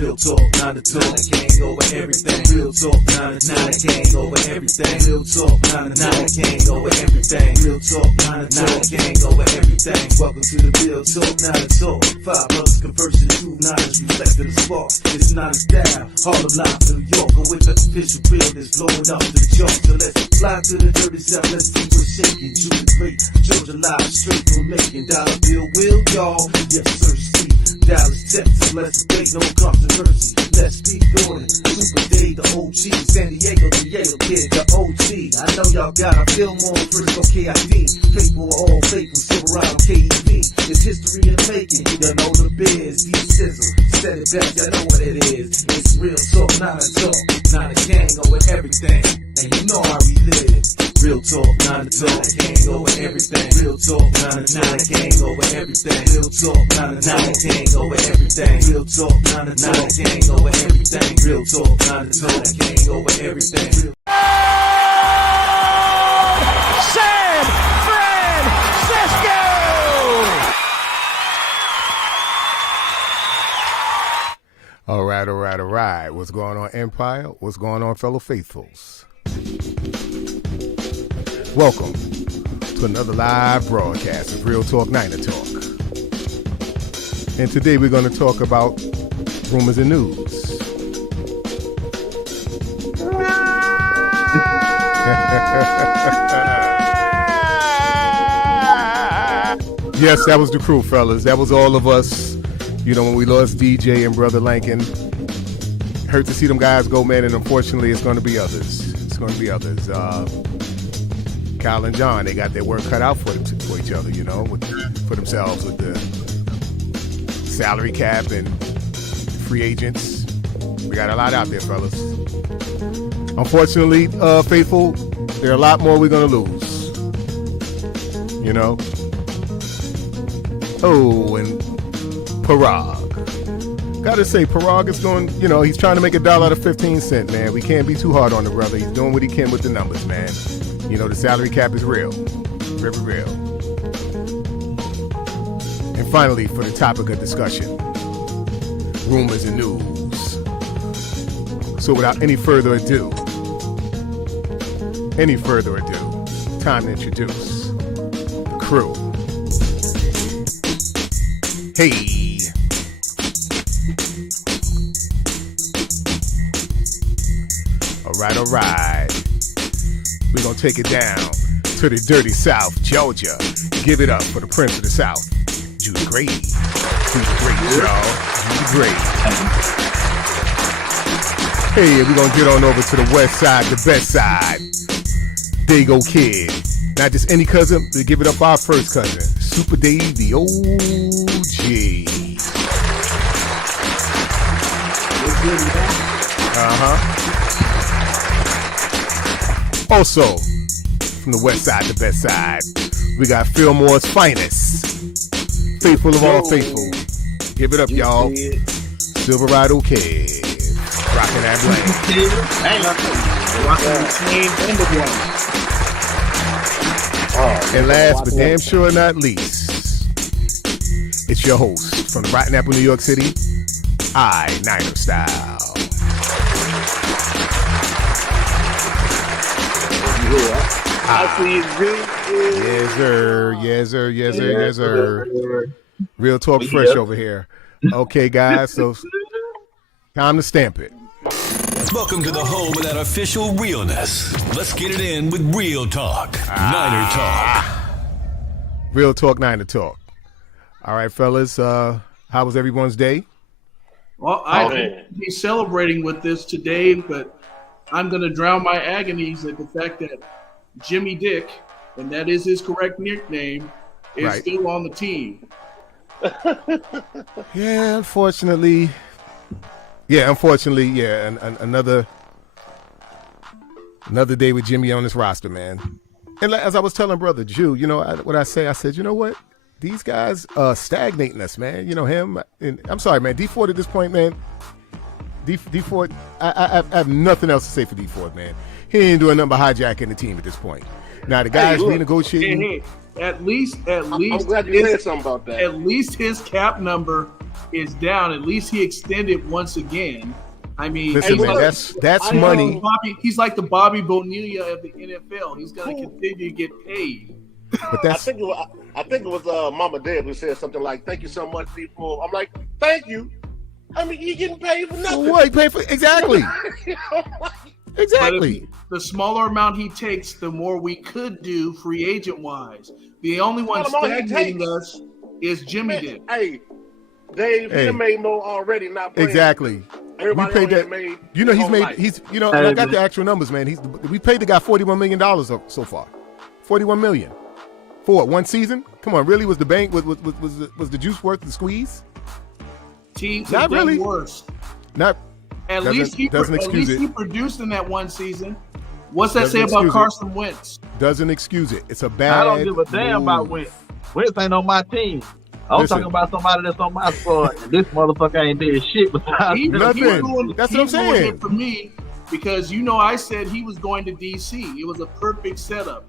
Real talk, not a talk. King over everything. Real talk, not a talk. King over everything. Real talk, not a talk. King over everything. Real talk, not a talk. King over everything. Welcome to the Real Talk, not a talk. Five brothers conversing, two knowledge, reflecting the spark. It's not a style. Harlem Live, New York, and with the official real that's blowing up to the chart. So let's fly to the dirty south. Let's see what's shaking. Julie Great, Georgia Live, straight from Macon. Dollar bill, will y'all? Yes, sir, see. Dallas, Texas, let's debate, no controversy. Let's keep going. Super Day, the OG. San Diego, the Yale Kid, the OG. I know y'all got a film on Frisco, KID. Faithful, all faithful, Silverado, KEV. It's history in the making. You know the biz, D-Sizzle. Set it back, y'all know what it is. It's real talk, not a talk. Not a gang over everything. And you know how we live. Real talk, not a talk. Gang over everything. Real talk, not a gang over everything. Real talk, not a gang over everything. Real talk, not a gang over everything. Real talk, not a gang over everything. San Francisco! All right. What's going on, Empire? What's going on, fellow faithfuls? Welcome to another live broadcast of Real Talk, Niner Talk. And today we're going to talk about rumors and news. Yes, that was the crew, fellas. That was all of us. You know, when we lost DJ and Brother Lankin, hurt to see them guys go, man, and unfortunately it's going to be others. Kyle and John, they got their work cut out for each other, you know, for themselves with the salary cap and free agents. We got a lot out there, fellas. Unfortunately, faithful, there are a lot more we're going to lose. You know? Oh, and Parag. Gotta say, Parag is going, you know, he's trying to make $1 out of 15 cents, man. We can't be too hard on the brother. He's doing what he can with the numbers, man. You know, the salary cap is real. Very real. And finally, for the topic of discussion, rumors and news. So without any further ado, time to introduce the crew. Hey. All right. We're going to take it down to the dirty South, Georgia. Give it up for the Prince of the South, Judy Great. Judy Great, y'all. Judy Great. Hey, we're going to get on over to the west side, the best side. Dago Kid. Not just any cousin, but give it up for our first cousin, Super Dave, the OG. Also, from the west side, the best side, we got Fillmore's finest. Faithful of all faithful. Give it up, y'all. Silverado Kid. Rocking that blame. And last but damn sure not least, it's your host from Rotten Apple, New York City, Niner Style. Yes, sir. Real talk fresh over here. Okay, guys, so time to stamp it. Welcome to the home of that official realness. Let's get it in with Real Talk, Niner Talk. Real Talk, Niner Talk. All right, fellas, how was everyone's day? Well, I could be celebrating with this today, but I'm going to drown my agonies at the fact that Jimmy Dick, and that is his correct nickname, is still on the team. Yeah, unfortunately. And another day with Jimmy on this roster, man. And as I was telling Brother Jew, you know, what I said, you know what? These guys stagnating us, man. You know, him, and I'm sorry, man, D Ford at this point, man. D Ford, I have nothing else to say for D Ford, man. He ain't doing nothing but hijacking the team at this point. Now the guys renegotiating. At least I'm glad you said something about that. At least his cap number is down. At least he extended once again. I mean, Listen, man, that's money. He's like the Bobby Bonilla of the NFL. He's going to continue to get paid. But that's I think it was Mama Deb who said something like, "Thank you so much, people." I'm like, "Thank you." I mean, you're getting paid for nothing. what he paid for exactly. Exactly. The smaller amount he takes, the more we could do free agent wise. The only one stagnating us is Jimmy Dick. Hey, Dave, he made more already. Not playing. Exactly. Everybody we paid that. made You know, he's made. life. He's. You know, and I got the actual numbers, man. We paid the guy $41 million so far. $41 million for one season. Come on, really? Was the bank was the juice worth the squeeze? Teams Not have really. done worse. Not. At least he produced in that one season. What's that say about Carson Wentz? Doesn't excuse it. It's a bad. I don't give a damn about Wentz. Wentz ain't on my team. I'm talking about somebody that's on my squad. And this motherfucker ain't did shit besides nothing. That's what I'm saying. For me, because I said he was going to DC. It was a perfect setup.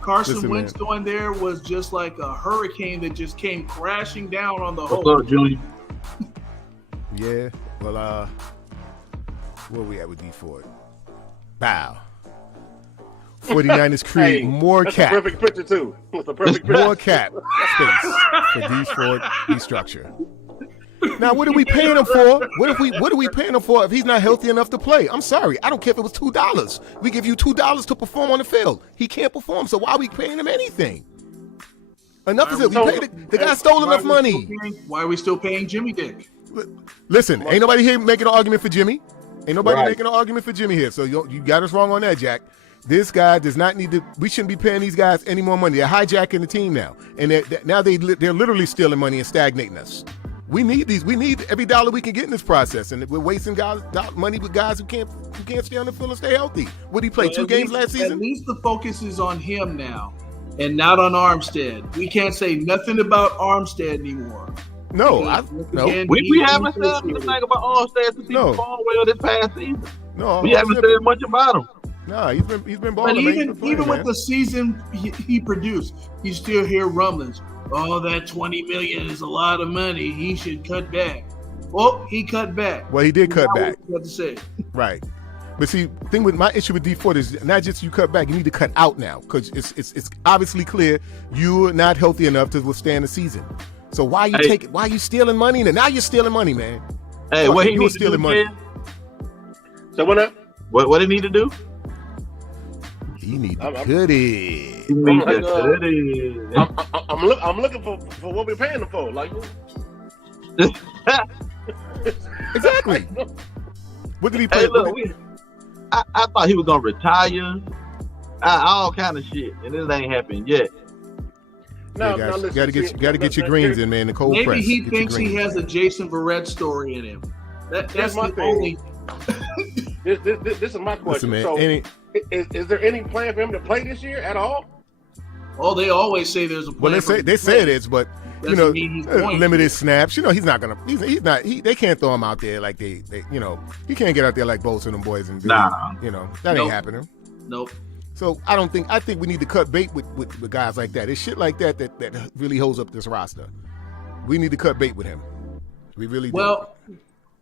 Carson Wentz going there was just like a hurricane that just came crashing down on the whole. What's up, Julian? Yeah. Well, where we at with D Ford? Bow. 49ers create more cap. That's a perfect picture too. It's a perfect picture. More cap space for D Ford restructure. Now, what are we paying him for? What are we paying him for if he's not healthy enough to play? I'm sorry. I don't care if it was $2. We give you $2 to perform on the field. He can't perform, so why are we paying him anything? Enough is it. We paid the guy stole enough money. Why are we still paying Jimmy Dick? Listen, ain't nobody here making an argument for Jimmy. Ain't nobody making an argument for Jimmy here. So you got us wrong on that, Jack. This guy does not need to. We shouldn't be paying these guys any more money. They're hijacking the team now, and they're literally stealing money and stagnating us. We need these. We need every dollar we can get in this process, and we're wasting money with guys who can't stay on the field and stay healthy. What did he play? 2 games last season? At least the focus is on him now, and not on Armstead. We can't say nothing about Armstead anymore. No, we haven't said anything about Armstead since he performed well this past season. No, we haven't said much about him. No, he's been balling. But even with the season he produced, you still hear rumblings. Oh, that $20 million is a lot of money. He should cut back. Well, he cut back. Well, he did cut back. What to say? Right. But see, my issue with D Ford is not just you cut back. You need to cut out now because it's obviously clear you're not healthy enough to withstand the season. So why are you stealing money? Now you're stealing money, man. Hey, what he needs to do, money. So what he need to do? He need to cut it. I'm looking for what we're paying him for. Like, exactly. What did he play? Hey, look, I thought he was gonna retire. All kind of shit, and this ain't happened yet. No, you gotta get your greens in, man. The cold maybe press. Maybe he thinks he has a Jason Verrett story in him. That's my thing. This is my question. Listen, man, is there any plan for him to play this year at all? Oh, they always say there's a plan. Well, they say it is, but limited snaps. He's not gonna. He's not. They can't throw him out there like they. He can't get out there like Bosa and them boys and that ain't happening. Nope. So I think we need to cut bait with guys like that. It's shit like that really holds up this roster. We need to cut bait with him. We really do. Well,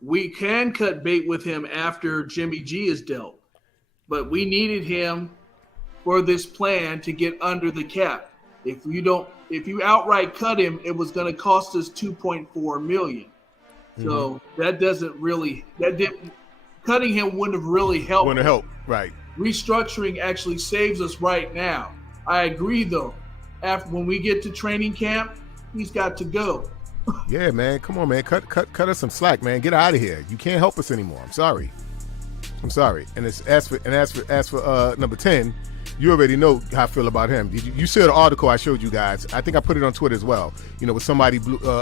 we can cut bait with him after Jimmy G is dealt, but we needed him for this plan to get under the cap. If you outright cut him, it was going to cost us $2.4 million. So cutting him wouldn't have really helped. Wouldn't help, right? Restructuring actually saves us right now. I agree, though. When we get to training camp, he's got to go. Yeah, man. Come on, man. Cut us some slack, man. Get out of here. You can't help us anymore. I'm sorry. And as for number 10, you already know how I feel about him. You saw the article I showed you guys. I think I put it on Twitter as well. Where somebody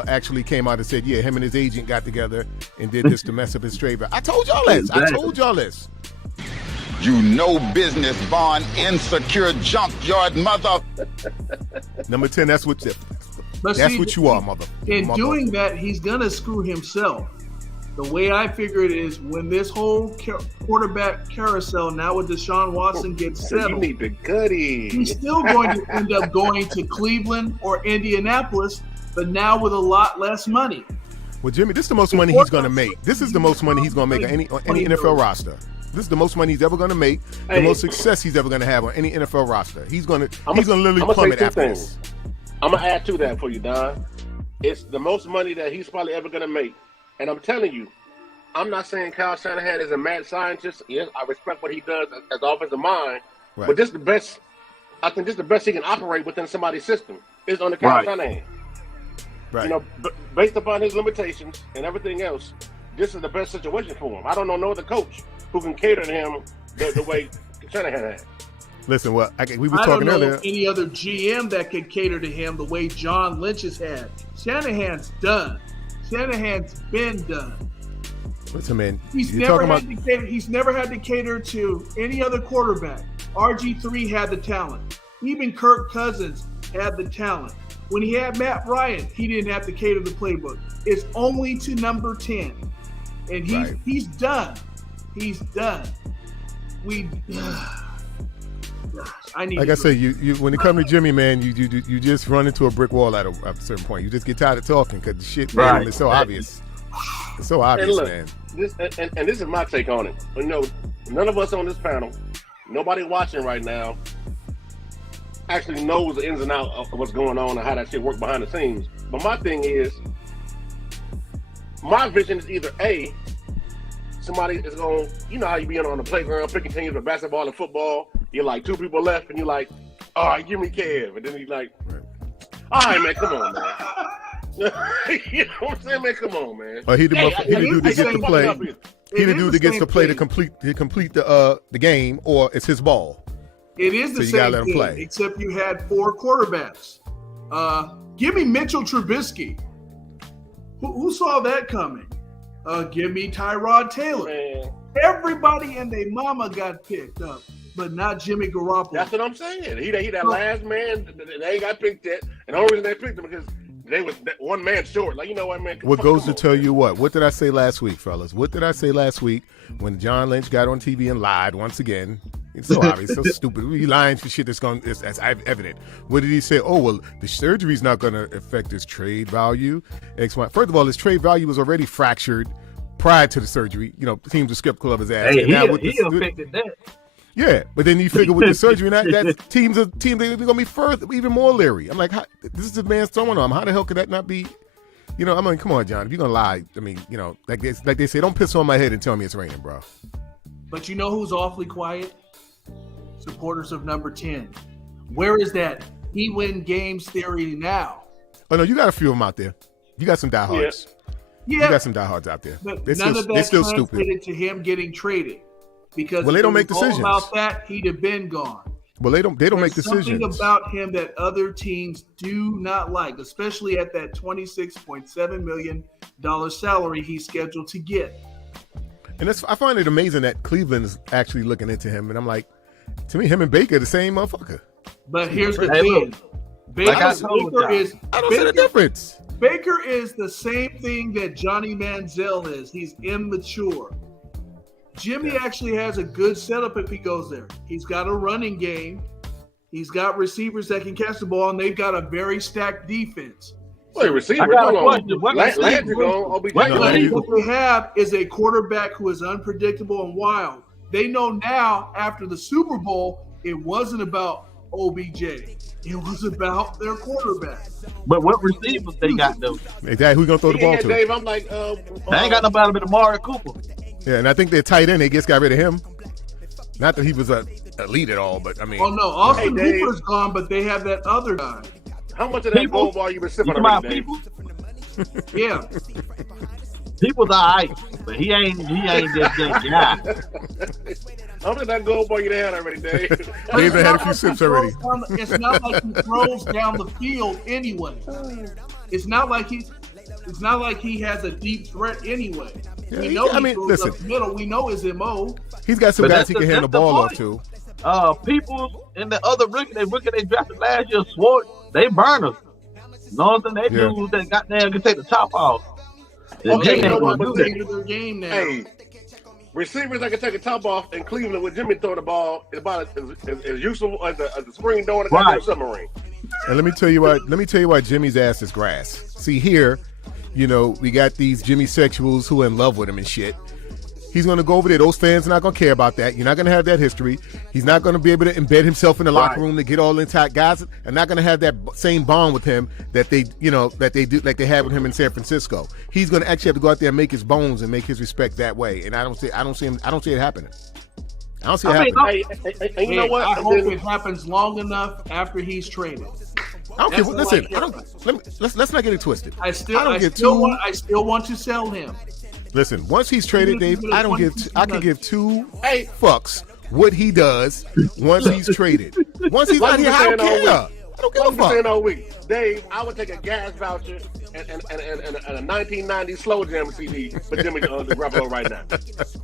actually came out and said, yeah, him and his agent got together and did this to mess up his trade. I told y'all this. You no business born insecure junkyard mother. Number 10, that's what you are, mother. In doing that, he's gonna screw himself. The way I figure it is, when this whole quarterback carousel now with Deshaun Watson gets settled, he's still going to end up going to Cleveland or Indianapolis, but now with a lot less money. Well, Jimmy, this is the most money he's going to make. This is the most money he's going to make on any NFL roster. This is the most money he's ever going to make. The most success he's ever going to have on any NFL roster. He's going to literally plummet after this. I'm going to add to that for you, Don. It's the most money that he's probably ever going to make. And I'm telling you, I'm not saying Kyle Shanahan is a mad scientist. Yes, I respect what he does as offensive mind. Right. But this is the best. I think this is the best he can operate within somebody's system. Is on the Kyle Shanahan. Right. You know, based upon his limitations and everything else, this is the best situation for him. I don't know no other coach who can cater to him the way Shanahan had. Listen, we were talking earlier. I don't know any other GM that could cater to him the way John Lynch has had. Shanahan's done. Shanahan's been done. Listen, man, he's never had to cater to any other quarterback. RG3 had the talent. Even Kirk Cousins had the talent. When he had Matt Ryan, he didn't have to cater the playbook. It's only to number 10. And he's done. He's done. I said, you when it comes to Jimmy, man, you just run into a brick wall at a certain point. You just get tired of talking because the shit, man, it's so obvious. It's so obvious, and look, man. This is my take on it. You know, none of us on this panel, nobody watching right now, actually knows the ins and outs of what's going on and how that shit works behind the scenes. But my thing is, my vision is either A, somebody is going, you know how you be on the playground picking teams with basketball and football, you're like 2 people left and you're like, all right, give me Kev. And then he's like, all right, man, come on, man. You know what I'm saying, man? Come on, man. He the dude that gets to play. He the dude that gets to play to complete the game, or it's his ball. It is the same thing, except you had 4 quarterbacks. Give me Mitchell Trubisky. Who saw that coming? Give me Tyrod Taylor. Man. Everybody and their mama got picked up, but not Jimmy Garoppolo. That's what I'm saying. He that last man. They ain't got picked yet, and the only reason they picked him because they was one man short. Like, you know what, man? What goes to tell you what? What did I say last week, fellas? What did I say last week when John Lynch got on TV and lied once again? It's so obvious, so stupid. He lying for shit that's evident. What did he say? Oh, well, the surgery's not going to affect his trade value. First of all, his trade value was already fractured prior to the surgery. You know, teams are skeptical of his ass. Hey, he affected that. Yeah, but then you figure with the surgery, that teams they're going to be further, even more leery. I'm like, this is the man's throwing on him. How the hell could that not be? You know, I mean, come on, John. If you're going to lie, I mean, you know, like they say, don't piss on my head and tell me it's raining, bro. But you know who's awfully quiet? Supporters of number 10. Where is that he win games theory now? Oh, no, you got a few of them out there. You got some diehards. Yeah. You got some diehards out there. But none of that translated to him getting traded. Because they don't make decisions. About that, he'd have been gone. Well, they don't make decisions. Something about him that other teams do not like, especially at that $26.7 million salary he's scheduled to get. And I find it amazing that Cleveland is actually looking into him. And I'm like, to me, him and Baker are the same motherfucker. But here's the thing. Baker is I don't see the difference. Baker is the same thing that Johnny Manziel is. He's immature. Jimmy actually has a good setup if he goes there. He's got a running game. He's got receivers that can catch the ball, and they've got a very stacked defense. Wait, receiver? What they have is a quarterback who is unpredictable and wild. They know now, after the Super Bowl, it wasn't about OBJ. It was about their quarterback. But what receivers they got, though? Exactly. Who's going to throw the ball to? Dave, I'm like, they ain't got nobody but Amari Cooper. Yeah, and I think they're tight end. They just got rid of him. Not that he was a elite at all, but I mean. Oh no, Austin Hooper's gone, but they have that other guy. How much of that goal ball you been sipping on, Dave? Yeah. People's all right, but he ain't just that guy. How much of that goal ball you had already, Dave? Dave had a few sips already. It's not like he throws down the field anyway. It's not like he has a deep threat anyway. Yeah, we know listen. Up the middle. We know his MO. He's got some guys he can hand the ball off to. People in the other rookie they drafted last year, Swart, they burners. You know what I'm saying? They dudes that goddamn can take the top off. Okay, they want to do their game now. Hey, receivers that can take the top off in Cleveland with Jimmy throwing the ball is about as useful as the spring door in a submarine. And let me tell you why Jimmy's ass is grass. See here, You know, we got these Jimmy sexuals who are in love with him and shit. He's going to go over there. Those fans are not going to care about that. You're not going to have that history. He's not going to be able to embed himself in the locker room to get all intact. Guys are not going to have that same bond with him that they do, like they had with him in San Francisco. He's going to actually have to go out there and make his bones and make his respect that way. And I don't see it happening. I don't see it happening. Hey, you know what? I hope it happens long enough after he's traded. I don't care. Listen, let's not get it twisted. I still want to sell him. Listen, once he's traded, Dave, I can give two fucks what he does once he's traded. Once he's out here, I don't care. I don't give a fuck. Saying all week, Dave, I would take a gas voucher and a 1990 slow jam CD for Jimmy Garoppolo right now.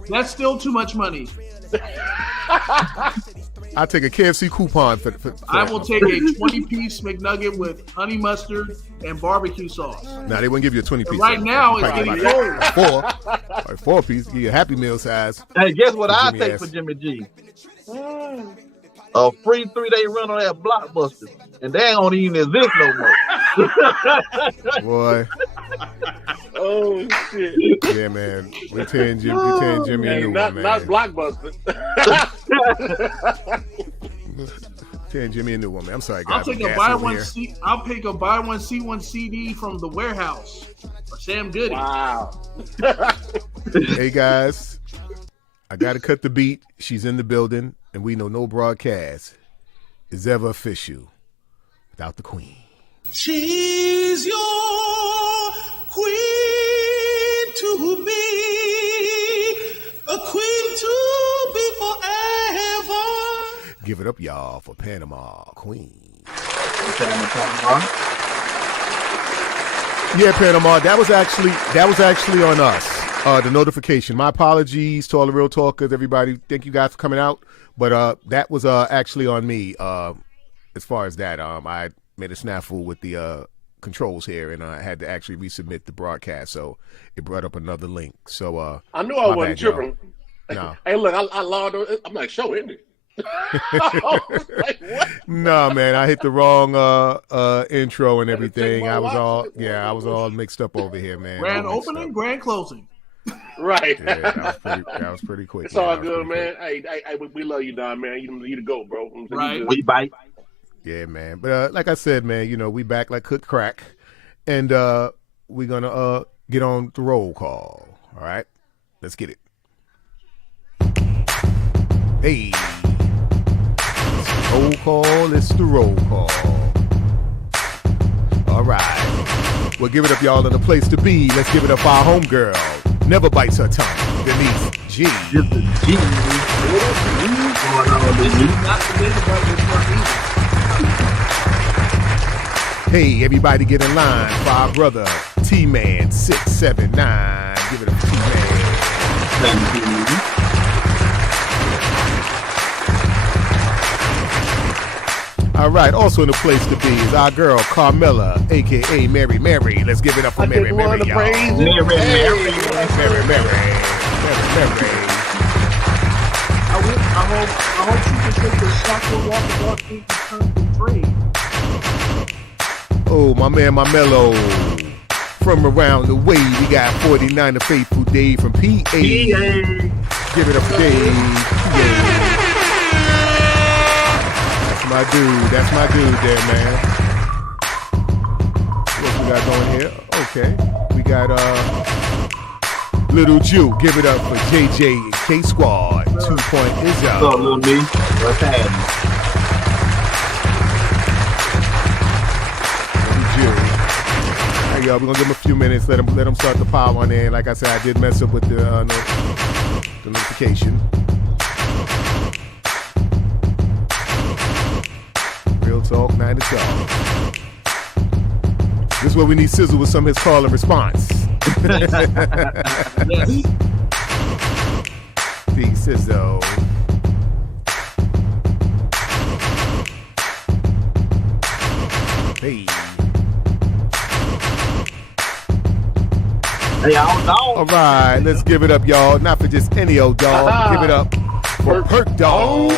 That's still too much money. I'll take a KFC coupon for I will take a 20-piece McNugget with honey mustard and barbecue sauce. Nah, they wouldn't give you a 20-piece. Right now, it's getting cold. 4-piece, give you a Happy Meal size. Hey, guess what I take for Jimmy G? A free 3-day run on that Blockbuster, and they don't even exist no more. Boy. Oh shit! Yeah, man. We're tearing Jimmy a new one, man. Not Blockbuster. Tearing Jimmy a new one, man. I'm sorry, guys. I'll take a buy one see one CD from the warehouse or Sam Goody. Wow. Hey guys, I gotta cut the beat. She's in the building, and we know no broadcast is ever official without the queen. She's your queen to be, a queen to be forever. Give it up, y'all, for Panama Queen. Yeah, Panama. That was actually on us. The notification. My apologies to all the real talkers, everybody. Thank you guys for coming out. But that was actually on me. As far as that, I made a snafu with the controls here, and I had to actually resubmit the broadcast, so it brought up another link. So I knew I wasn't tripping. No. Hey, look, I logged on. I'm like, show, isn't it? I was like, what? No, man, I hit the wrong intro and everything. I was all mixed up over here, man. Grand opening, grand closing. Right. Yeah, that was pretty quick. It's all good, man. Hey, we love you, Don, man. You the GOAT, bro. Right. We bite. Yeah, man. But like I said, man, we back like cooked crack, and we're gonna get on the roll call. All right, let's get it. Hey, roll call. It's the roll call. All right, we'll give it up, y'all, in a place to be. Let's give it up our homegirl. Never bites her tongue. Denise G. Hey, everybody get in line for our brother, T-Man 679. Give it up, T-Man. All right, also in the place to be is our girl, Carmela, a.k.a. Mary Mary. Let's give it up for Mary Mary, y'all. Mary. I hope you can take the Shaka walk and turn the trade. Oh, my man, my mellow. From around the way, we got 49 the Faithful Dave from PA. Give it up for Dave. That's my dude there, man. What we got going here? Okay. We got Little Jew. Give it up for JJ and K Squad. 2 Point Izzo. What's up, Little B? What's happening? Hey, y'all, we're gonna give him a few minutes. Let him start the pile on in. Like I said, I did mess up with the notification. Real talk, 9 to 12. This is where we need Sizzle with some of his call and response. Yes. Big Sizzle. Hey. Hey, y'all dog. All right, let's give it up, y'all. Not for just any old dog. Give it up for Perk Dog.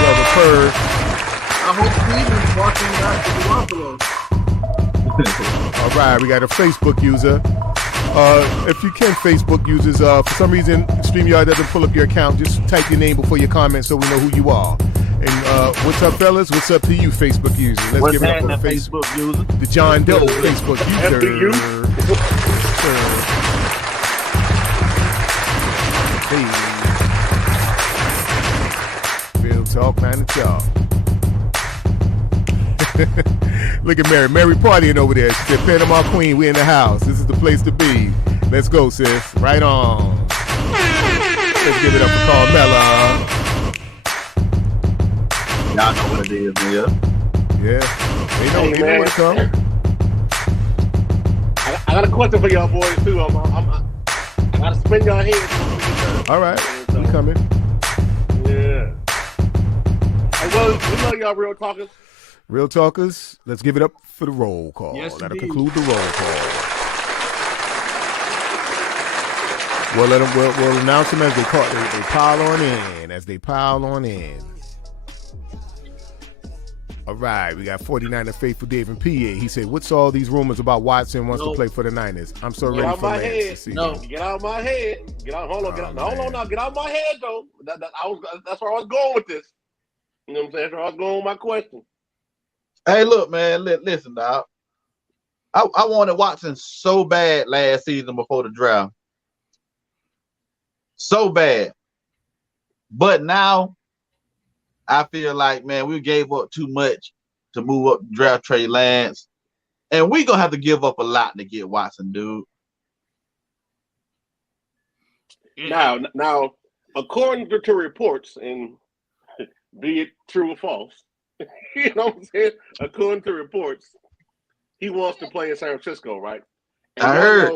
Brother Perk. I hope Cleveland's barking out the Garoppolo. All right, we got a Facebook user. If you can, Facebook users, for some reason, StreamYard doesn't pull up your account. Just type your name before your comment so we know who you are. And what's up, fellas? What's up to you, Facebook users? Let's give it up for the Facebook user. The John Doe Facebook user. Hey. Real talk, man, and y'all. Look at Mary. Mary partying over there. She said, Panama Queen, we in the house. This is the place to be. Let's go, sis. Right on. Let's give it up for Carmella. Y'all know what it is, man. Yeah. They know where to come. I got a question for y'all boys, too. I got to spin y'all heads. All right. We coming. Yeah. Hey, well, we know y'all real talkers. Real talkers, let's give it up for the roll call. Yes, That'll indeed. conclude the roll call. We'll announce them as they pile on in. As they pile on in. All right, we got 49er Faithful Dave and PA. He said, "What's all these rumors about Watson wants to play for the Niners? I'm so ready for Lance to see." No, get out of my head. Hold on now. Get out of my head though. That's where I was going with this. You know what I'm saying? That's where I was going with my question. Hey, look, man. Listen, dog. I wanted Watson so bad last season before the draft. So bad. But now, I feel like, man, we gave up too much to move up draft Trey Lance. And we're going to have to give up a lot to get Watson, dude. Now, according to reports, and be it true or false, you know what I'm saying? According to reports, he wants to play in San Francisco, right? And I heard.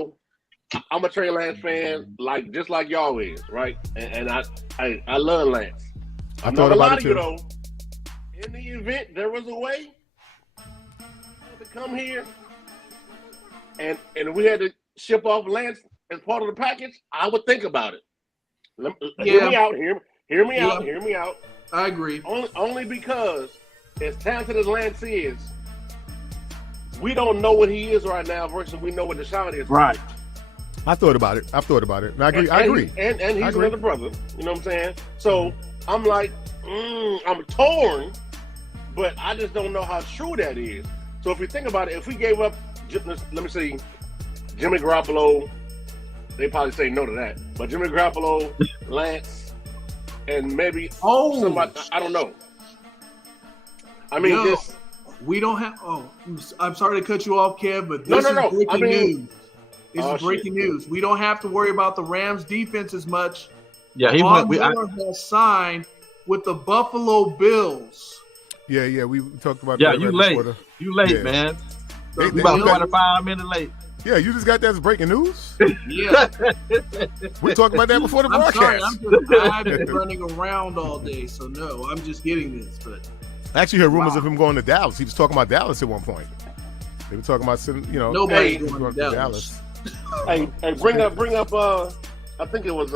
I'm a Trey Lance fan, just like y'all is, right? And I love Lance. I'm not gonna lie to you though. In the event there was a way to come here, and we had to ship off Lance as part of the package, I would think about it. Hear me out. Hear me out. I agree. Only because, as talented as Lance is, we don't know what he is right now versus we know what Deshaun is. Right. I thought about it. And I agree. I agree. And he's another brother. You know what I'm saying? So I'm like, I'm torn, but I just don't know how true that is. So if you think about it, if we gave up, let me see, Jimmy Garoppolo, they probably say no to that. But Jimmy Garoppolo, Lance, and maybe somebody, I don't know. I mean, we don't have. Oh, I'm sorry to cut you off, Kev, but this is breaking news. This is breaking news. We don't have to worry about the Rams' defense as much. Yeah, Miller has signed with the Buffalo Bills. Yeah, we talked about that. Yeah, you late, man. You about 45 minutes late. Yeah, you just got that as breaking news? Yeah. We talked about that before the broadcast. I've been running around all day, so no, I'm just getting this. But I actually heard rumors of him going to Dallas. He was talking about Dallas at one point. They were talking about, nobody's going to Dallas. Hey, bring up. I think it was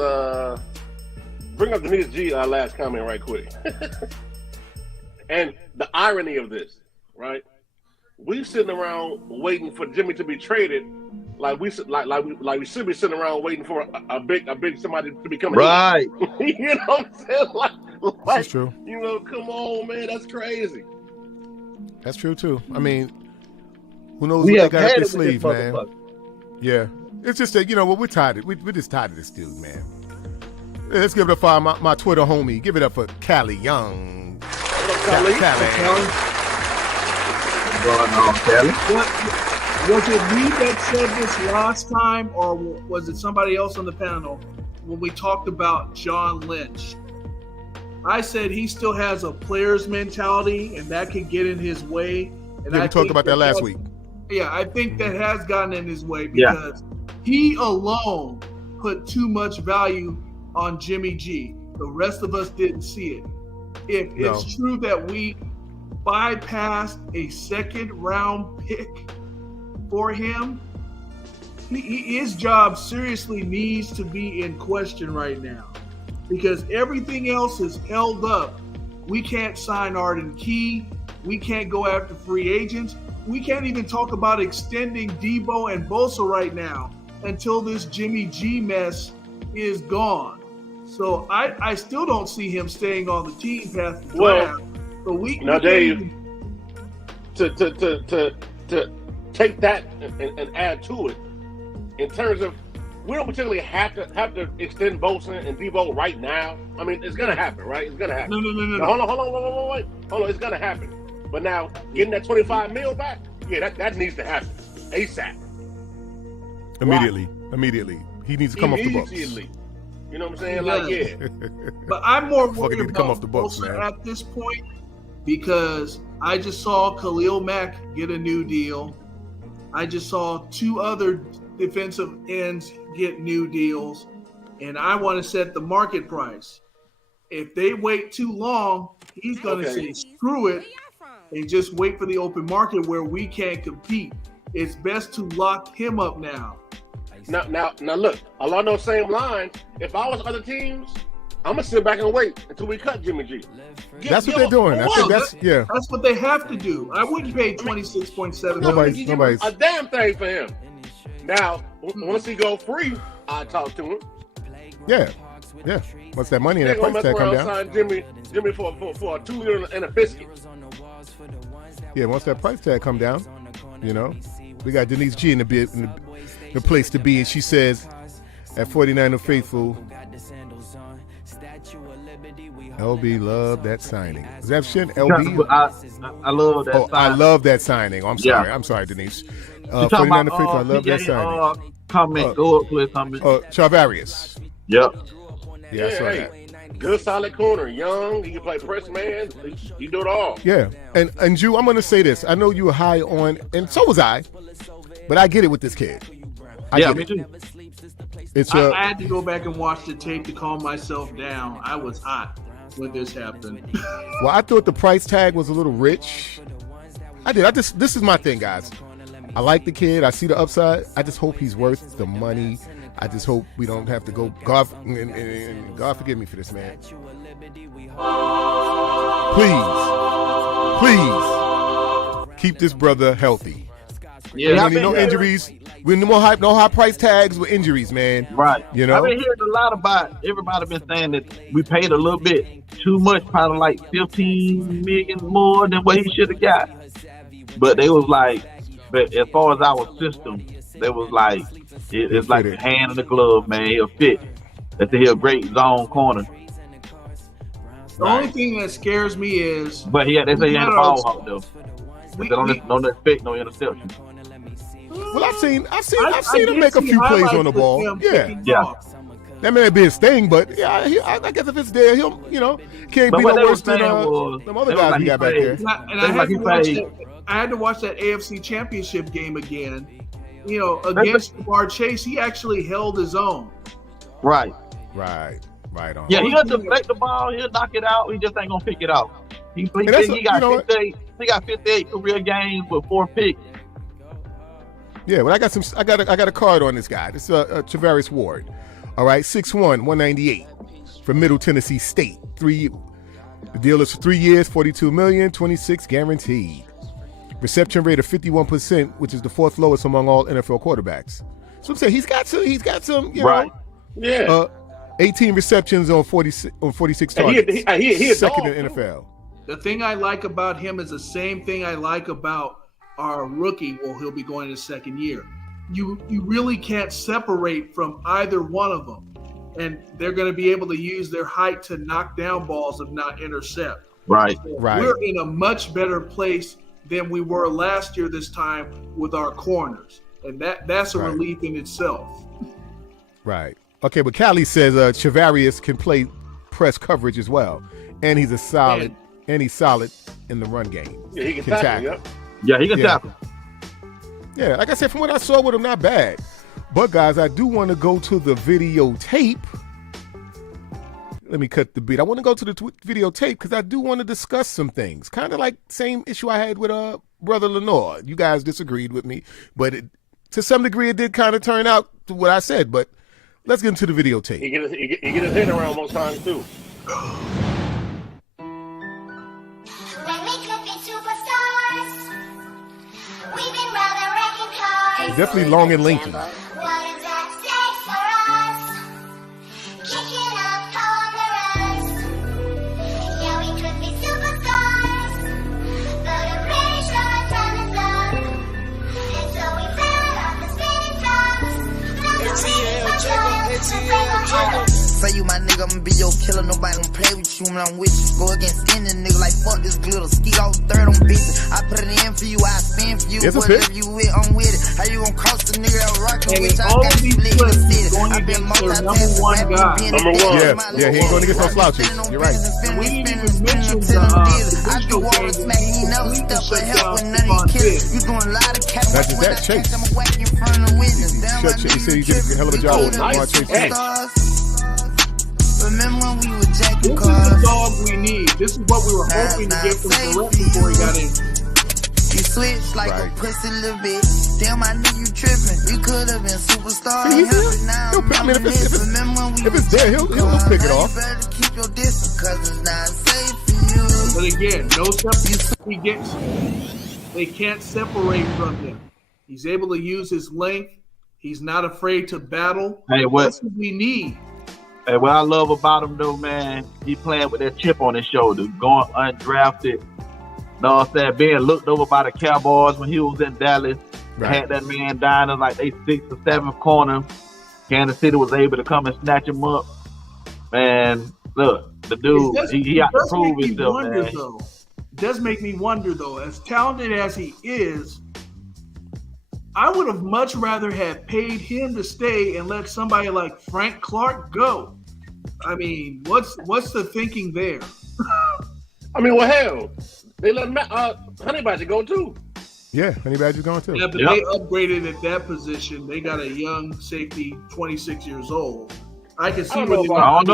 bring up Denise G. Last comment right quick. And the irony of this, right? We sitting around waiting for Jimmy to be traded, like we should be sitting around waiting for a big somebody to be coming. Right. You know what I'm saying? Like, that's true. You know, come on, man, that's crazy. That's true too. I mean, who knows what they got up their sleeve, man? Yeah, it's just that we're tired. We're just tired of this dude, man. Let's give it up for my Twitter homie. Give it up for Callie Young. Callie. Was it me that said this last time, or was it somebody else on the panel when we talked about John Lynch? I said he still has a player's mentality, and that could get in his way. And we talked about that last week. Yeah, I think that has gotten in his way because he alone put too much value on Jimmy G. The rest of us didn't see it. If it's true that we bypassed a second-round pick for him, his job seriously needs to be in question right now because everything else is held up. We can't sign Arden Key. We can't go after free agents. We can't even talk about extending Debo and Bosa right now until this Jimmy G mess is gone. So I still don't see him staying on the team past the draft. But Dave, to take that and add to it, in terms of, we don't particularly have to extend Bosa and Debo right now. I mean, it's gonna happen, right? It's gonna happen. No. Hold on, it's gonna happen. But now, getting that $25 million back, yeah, that needs to happen ASAP. Immediately. He needs to come off the books. You know what I'm saying? Like, yeah. But I'm more worried need to come about off the books, Bosa man. at this point because I just saw Khalil Mack get a new deal. I just saw 2 other defensive ends get new deals, and I want to set the market price. If they wait too long, he's going to say, screw it, and just wait for the open market where we can't compete. It's best to lock him up now. Now, look, along those same lines, if I was other teams, I'm going to sit back and wait until we cut Jimmy G. That's what they're doing. I think that's what they have to do. I wouldn't pay $26.7 million. Nobody's a damn thing for him. Now, once he go free, I talk to him. Yeah. Once that money and that price tag come down. Sign Jimmy for a 2 year and a biscuit. Yeah, once that price tag come down, you know, we got Denise G in the place to be, and she says at 49er Faithful, LB loved that signing. Is that shit? LB? I love that. Oh, I love that signing. I'm sorry, Denise. 49er Faithful, I love that signing. Go up, please. Charvarius. Yep. Yeah, I saw that. Good solid corner, young. He can play press man. He do it all. Yeah, and Drew, I'm gonna say this. I know you were high on, and so was I, but I get it with this kid. Me too. I had to go back and watch the tape to calm myself down. I was hot when this happened. Well, I thought the price tag was a little rich. I did. This is my thing, guys. I like the kid. I see the upside. I just hope he's worth the money. I just hope we don't have to go. God forgive me for this, man. Please keep this brother healthy. Yeah, no injuries. With no high price tags with injuries, man. Right. You know, I've been hearing a lot about. Everybody been saying that we paid a little bit too much, probably like $15 million more than what he should have got. But they was like, but as far as our system, they was like, it's like a hand in the glove, man. He'll fit. That's a great zone corner. The only thing that scares me is, but they say he had a ball hawk though. They don't expect no interception. Well, I've seen him make a few plays on the ball. Yeah. That may not be his thing, but I guess if it's there, he'll, can't be no worse than some other guys he got back there. I had to watch that AFC Championship game again. Against Jamar Chase, he actually held his own. Right on. Yeah, he'll deflect the ball, he'll knock it out. He just ain't gonna pick it out. He got 58 career games with 4 picks. Yeah, but I got a card on this guy. This is Travaris Ward. All right, 6'1", 198 from Middle Tennessee State. The deal is for 3 years, $42 million, 26 guaranteed. Reception rate of 51%, which is the 4th lowest among all NFL quarterbacks. So I'm saying he's got some, right. Yeah. 18 receptions on 46 targets. He second in the NFL. The thing I like about him is the same thing I like about our rookie. Well, he'll be going his second year. You really can't separate from either one of them, and they're going to be able to use their height to knock down balls and not intercept. Right. We're in a much better place than we were last year this time with our corners, and that's a relief in itself. Right. Okay, but Callie says Charvarius can play press coverage as well, and he's solid in the run game. Yeah, he can tackle. Yeah, he can tackle. Yeah, like I said, from what I saw with him, not bad. But guys, I do want to go to the videotape. Let me cut the beat. I want to go to the videotape because I do want to discuss some things. Kind of like same issue I had with Brother Lenore. You guys disagreed with me, but to some degree it did kind of turn out to what I said. But let's get into the videotape. He get his head around most times too. When we clip it super definitely long and lengthy. Say you my nigga, I'ma be your killer. Nobody gon' play with you when I'm with you. Go against any nigga like fuck this glitter. Ski all third on bitches. I put it in for you, I spin for you. Whatever you with, I'm with it. How you gon' cost a nigga that rockin' with? I got split in the city. I been multitasking, rapping, Number one. Yeah, he ain't gonna get no slouches. You're right. We didn't even mention the I do all the smack, he never step ahead with none of these kids. You doing a lot of cat Not just that, Chase. I'm whack in front of the witness. He said he did a hell of a job with nice. Chase. Remember when we were jacking This cars? is the dog we need. This is what we were hoping to get from Barrett before he got in. You switch like Right. a pussy little bit. Damn, I knew you tripping. You could have been superstar. See, I mean, if it's there, he'll pick it off. You better keep your distance, cause it's not safe for you. But again, no separation he gets. They can't separate from him. He's able to use his length. He's not afraid to battle. Hey, what? That's what we need. Hey, what I love about him though, man, he playing with that chip on his shoulder, going undrafted. Know what I'm saying? Being looked over by the Cowboys when he was in Dallas. Right. Had that man dying in like they 6th or 7th corner. Kansas City was able to come and snatch him up. Man, look, the dude, he got to prove himself, man. It does make me wonder, though, as talented as he is, I would have much rather have paid him to stay and let somebody like Frank Clark go. I mean, what's the thinking there? I mean, well, hell, they let Honey Badger go too. Yeah, Honey Badger's going too. Yeah, but they upgraded at that position. They got a young safety, 26 years old. I can see what they I don't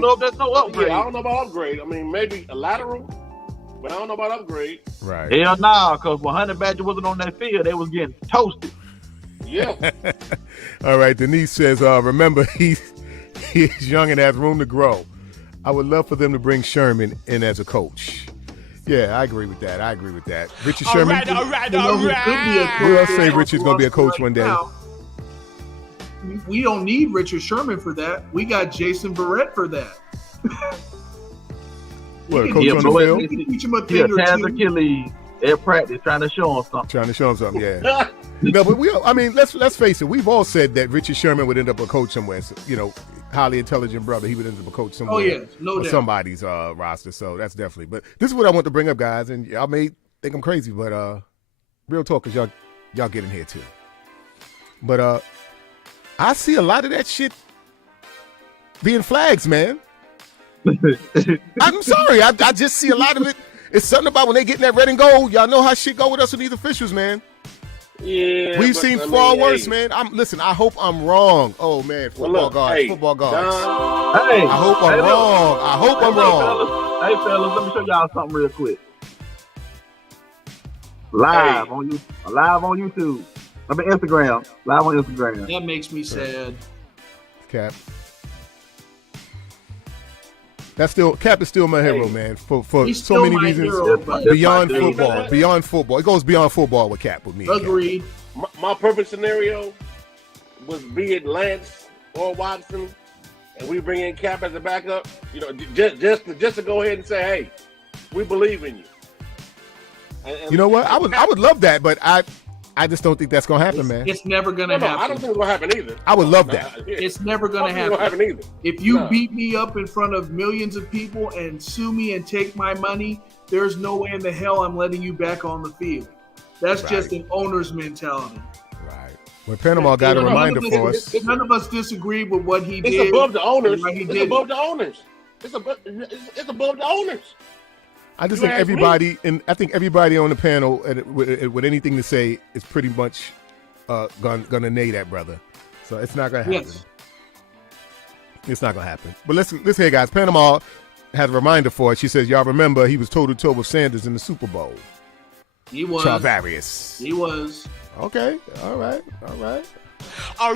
know if there's no upgrade. Yeah, I don't know about upgrade. I mean, maybe a lateral, but I don't know about upgrade. Right. Hell nah, because when Honey Badger wasn't on that field, they was getting toasted. Yeah. All right, Denise says, remember, he's young and has room to grow. I would love for them to bring Sherman in as a coach. Yeah, I agree with that. Richard Sherman. All right. We all say Richard's going to be a coach one day. Now, we don't need Richard Sherman for that. We got Jason Barrett for that. What, a coach on the field? We can teach him a Yeah, thing or Taz two. Achilles at practice trying to show him something. Yeah. No, but let's face it. We've all said that Richard Sherman would end up a coach somewhere. So, highly intelligent brother. He would end up a coach somewhere. Oh, yes, no on doubt. somebody's roster. So that's definitely. But this is what I want to bring up, guys. And y'all may think I'm crazy, but real talk, cause y'all get in here too. But I see a lot of that shit being flags, man. I'm sorry. I just see a lot of it. It's something about when they get in that red and gold. Y'all know how shit go with us with these officials, man. Yeah. We've seen far worse, man. Listen, I hope I'm wrong. Oh, man. Football guards. Hey, I hope I'm wrong. I hope I'm wrong. Hey, fellas, let me show y'all something real quick. Live on YouTube. I mean, Instagram. Live on Instagram. That makes me sad. Cap. Cap is still my hero, man. For so many reasons. Beyond football. It goes beyond football with Cap with me. Agreed. My perfect scenario was be it Lance or Watson, and we bring in Cap as a backup. Just to go ahead and say, hey, we believe in you. And you know what? I would love that, but I just don't think that's gonna happen, man. It's never gonna happen. I don't think it's gonna happen either. I would love that. It's never gonna happen either. If you beat me up in front of millions of people and sue me and take my money, there's no way in the hell I'm letting you back on the field. That's just an owner's mentality. Right. When Panama got a reminder for us. None of us disagree with what he did. It's above the owners. It's above the owners. It's above the owners. I just think everybody on the panel with anything to say is pretty much gonna nay that brother. So it's not gonna happen. Yes. It's not gonna happen. But let's hear, guys. Panama has a reminder for us. She says, y'all remember he was toe-to-toe with Sanders in the Super Bowl. He was. Charvarius. He was. Okay. All right. All right. I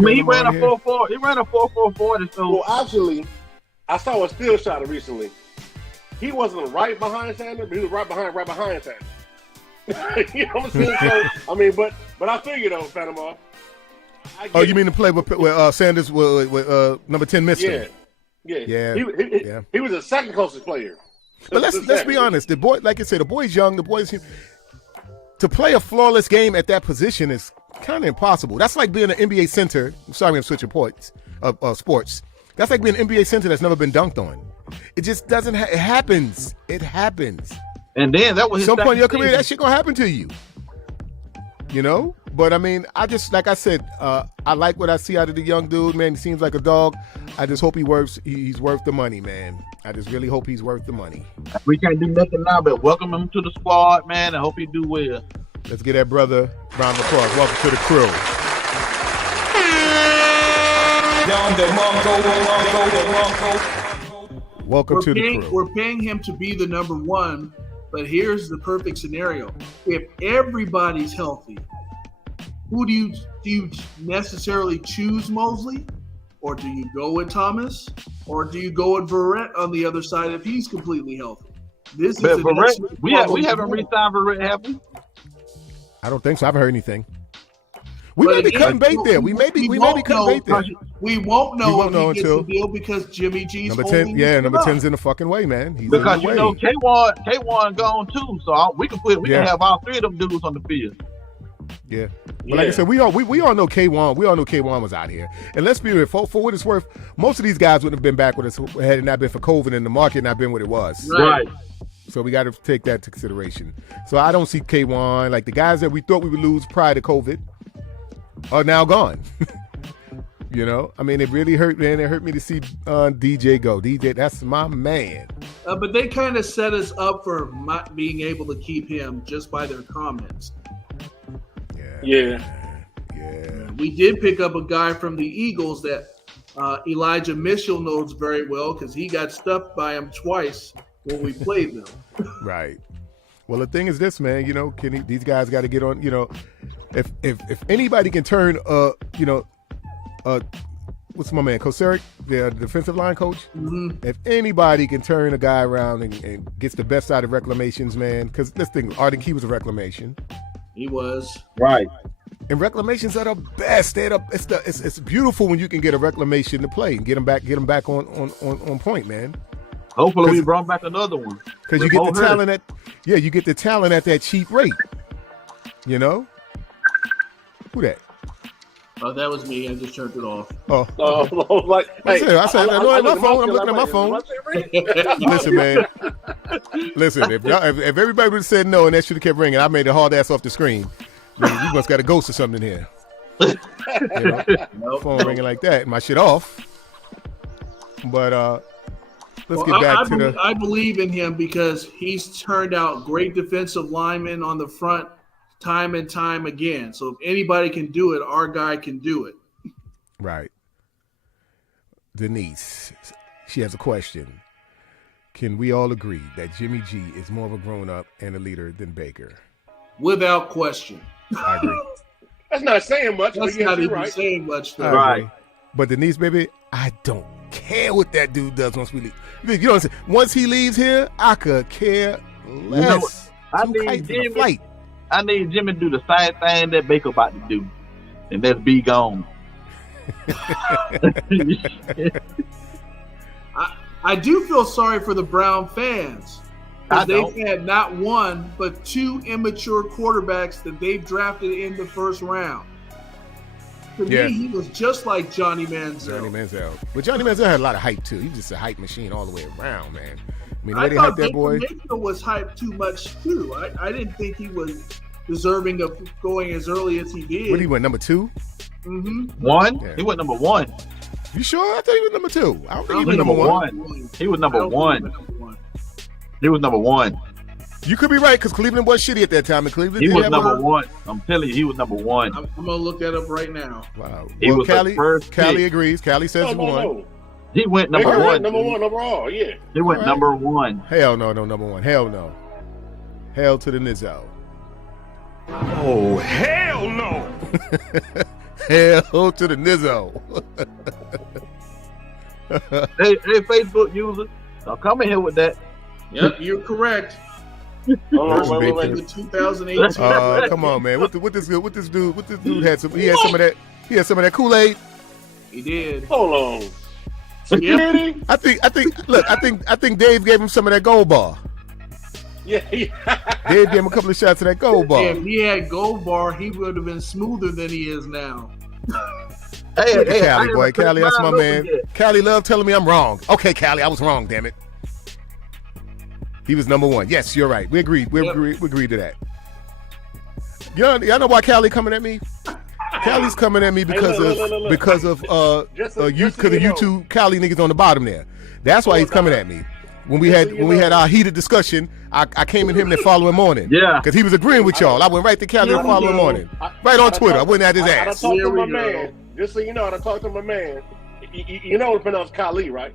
mean, he ran a 4-4. He ran a 4-4-40. So well, actually, I saw a still shot recently. He wasn't right behind Sanders, but he was right behind Sanders. You know what I'm saying? So, I mean, but I figure though, Panama. Oh, you mean to play with Sanders with number 10 Mister? Yeah. He was the second closest player. But let's be honest. The boy, like I said, the boy's young. The boy's to play a flawless game at that position is kind of impossible. That's like being an NBA center. I'm sorry, I'm switching points of sports. That's like being an NBA center that's never been dunked on. It just doesn't. It happens. It happens. And then that was some point in your career that shit gonna happen to you. You know. But I mean, I just like I said, I like what I see out of the young dude, man. He seems like a dog. I just hope he works. He's worth the money, man. I just really hope he's worth the money. We can't do nothing now, but welcome him to the squad, man. I hope he do well. Let's get that brother round of applause. Welcome to the crew. Welcome to the crew. We're paying him to be the number one, but here's the perfect scenario. If everybody's healthy, who do you necessarily choose, Mosley? Or do you go with Thomas? Or do you go with Verrett on the other side if he's completely healthy? This but is Verrett, we haven't re-signed Verrett, have we? I don't think so. I haven't heard anything. We may be cutting bait there. We may be cutting bait there. We won't know if he gets the deal because Jimmy G's number 10. Yeah, number 10's in the fucking way, man. He's because you know K1 gone too, so we can have all three of them dudes on the field. Yeah, but like I said, we all know K1. We all know K1 was out here, and let's be real. For what it's worth, most of these guys wouldn't have been back with us had it not been for COVID and the market not been what it was. Right. So we got to take that into consideration. So I don't see K1 like the guys that we thought we would lose prior to COVID are now gone. You know, I mean, it really hurt, man. It hurt me to see DJ go. DJ, that's my man. But they kind of set us up for not being able to keep him just by their comments. Yeah. We did pick up a guy from the Eagles that Elijah Mitchell knows very well because he got stuffed by him twice when we played them. Right. Well, the thing is this, man. You know, these guys got to get on. You know, if anybody can turn, what's my man, Kosaric, the defensive line coach? Mm-hmm. If anybody can turn a guy around and gets the best out of reclamations, man, because this thing, Arden Key was a reclamation. He was. Right. And reclamations are the best. It's beautiful when you can get a reclamation to play and get them back on point, man. Hopefully we brought back another one. Because you get the talent you get the talent at that cheap rate. You know? Who that? Oh, that was me. I just turned it off. Oh. Like, hey, I said, I'm looking at my phone. Listen, man. Listen, if everybody would have said no and that should have kept ringing, I made a hard ass off the screen. You must got a ghost or something in here. You know? Phone ringing like that, my shit off. But let's get back to I believe in him because he's turned out great defensive linemen on the front time and time again. So if anybody can do it, our guy can do it. Right. Denise, she has a question. Can we all agree that Jimmy G is more of a grown-up and a leader than Baker? Without question. I agree. That's not saying much. That's not even saying much, though. Right. But Denise, baby, I don't care what that dude does once we leave. You know what I'm saying? Once he leaves here, I could care less. I need Jimmy to do the same thing that Baker about to do, and that's be gone. I do feel sorry for the Brown fans. They've had not one, but two immature quarterbacks that they've drafted in the first round. To me, he was just like Johnny Manziel. But Johnny Manziel had a lot of hype, too. He was just a hype machine all the way around, man. I mean, I they thought hyped that boy. Baker was hyped too much, too. I didn't think he was deserving of going as early as he did. What, he went number 2? Mm-hmm. One? Yeah. He went number 1. You sure? I thought he was number 2. I don't think he was number 1. He was number 1. He was number 1. You could be right because Cleveland was shitty at that time. And Cleveland he was number 1. I'm telling you, he was number 1. I'm going to look that up right now. Wow. Well, Callie agrees. Callie says he won. No. He went number 1. Number 1 overall, yeah. He went number 1. Hell no, number 1. Hell no. Hell to the Nizzo. Oh, hell no. Hell to the Nizzo. hey, Facebook user, don't come in here with that. Yep, you're correct. The 2018. Come on, man. What this dude had some? He had some of that. He had some of that Kool-Aid. He did. Hold on. Yeah. I think Dave gave him some of that Gold Bar. Yeah. Dave gave him a couple of shots of that Gold Bar. If he had Gold Bar, he would have been smoother than he is now. Hey, Callie, boy. Callie, that's my man. Callie love telling me I'm wrong. Okay, Callie, I was wrong, damn it. He was number one. Yes, you're right. We agreed. We agreed to that. Y'all know why Callie coming at me? Callie's coming at me because of YouTube Callie niggas on the bottom there. That's why he's coming at me. When we had our heated discussion, I came at him the following morning. Yeah. Because he was agreeing with y'all. I went right to Callie the following morning. Right on Twitter. I went at his ass. I talked to my man. Just so you know, I talked to my man. You know it's pronounced Kali, right?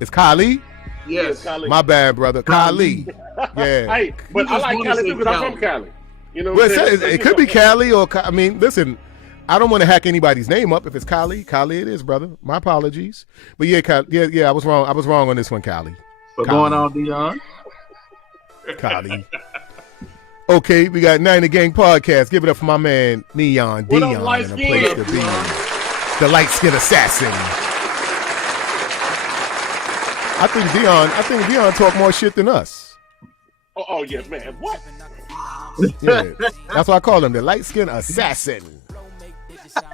It's Kali? Yes. Kali. My bad, brother. Kali. Yeah. Hey, but I like Cali too because I'm from Cali. You know what I'm saying? It could be Cali or I mean, listen, I don't want to hack anybody's name up. If it's Kali it is, brother. My apologies. But yeah, I was wrong. I was wrong on this one, Kali. What's going on, Dion? Kali. Okay, we got Niner Gang Podcast. Give it up for my man Neon Dion in a place to be. The light skinned assassin. I think Dion talk more shit than us. Oh yes, man. What? Yeah, that's why I call him the light skinned assassin.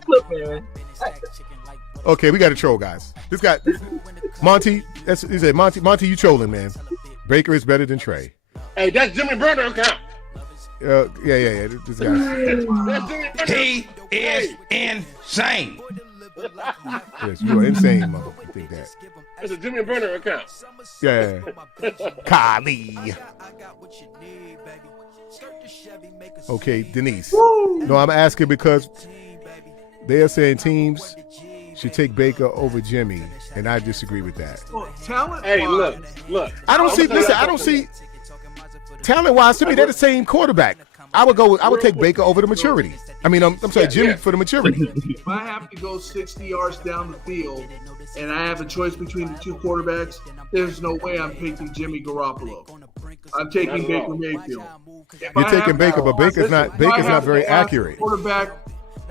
Look, man. Okay, we got to troll, guys. This guy, Monty. He said, Monty, you trolling, man. Baker is better than Trey. Hey, that's Jimmy Burner account. Yeah. This guy. He is insane. Yes, you are insane, motherfucker. You think that? It's a Jimmy Burner account. Yeah. Kali. Okay, Denise. No, I'm asking because they are saying teams should take Baker over Jimmy, and I disagree with that. Well, talent. Hey, look. I don't see. Talent-wise, to me, they're the same quarterback. I would take Baker over the maturity. I mean, I'm sorry, Jimmy for the maturity. If I have to go 60 yards down the field and I have a choice between the two quarterbacks, there's no way I'm picking Jimmy Garoppolo. I'm taking Baker Mayfield. You're taking Baker, but Baker's not very accurate. Quarterback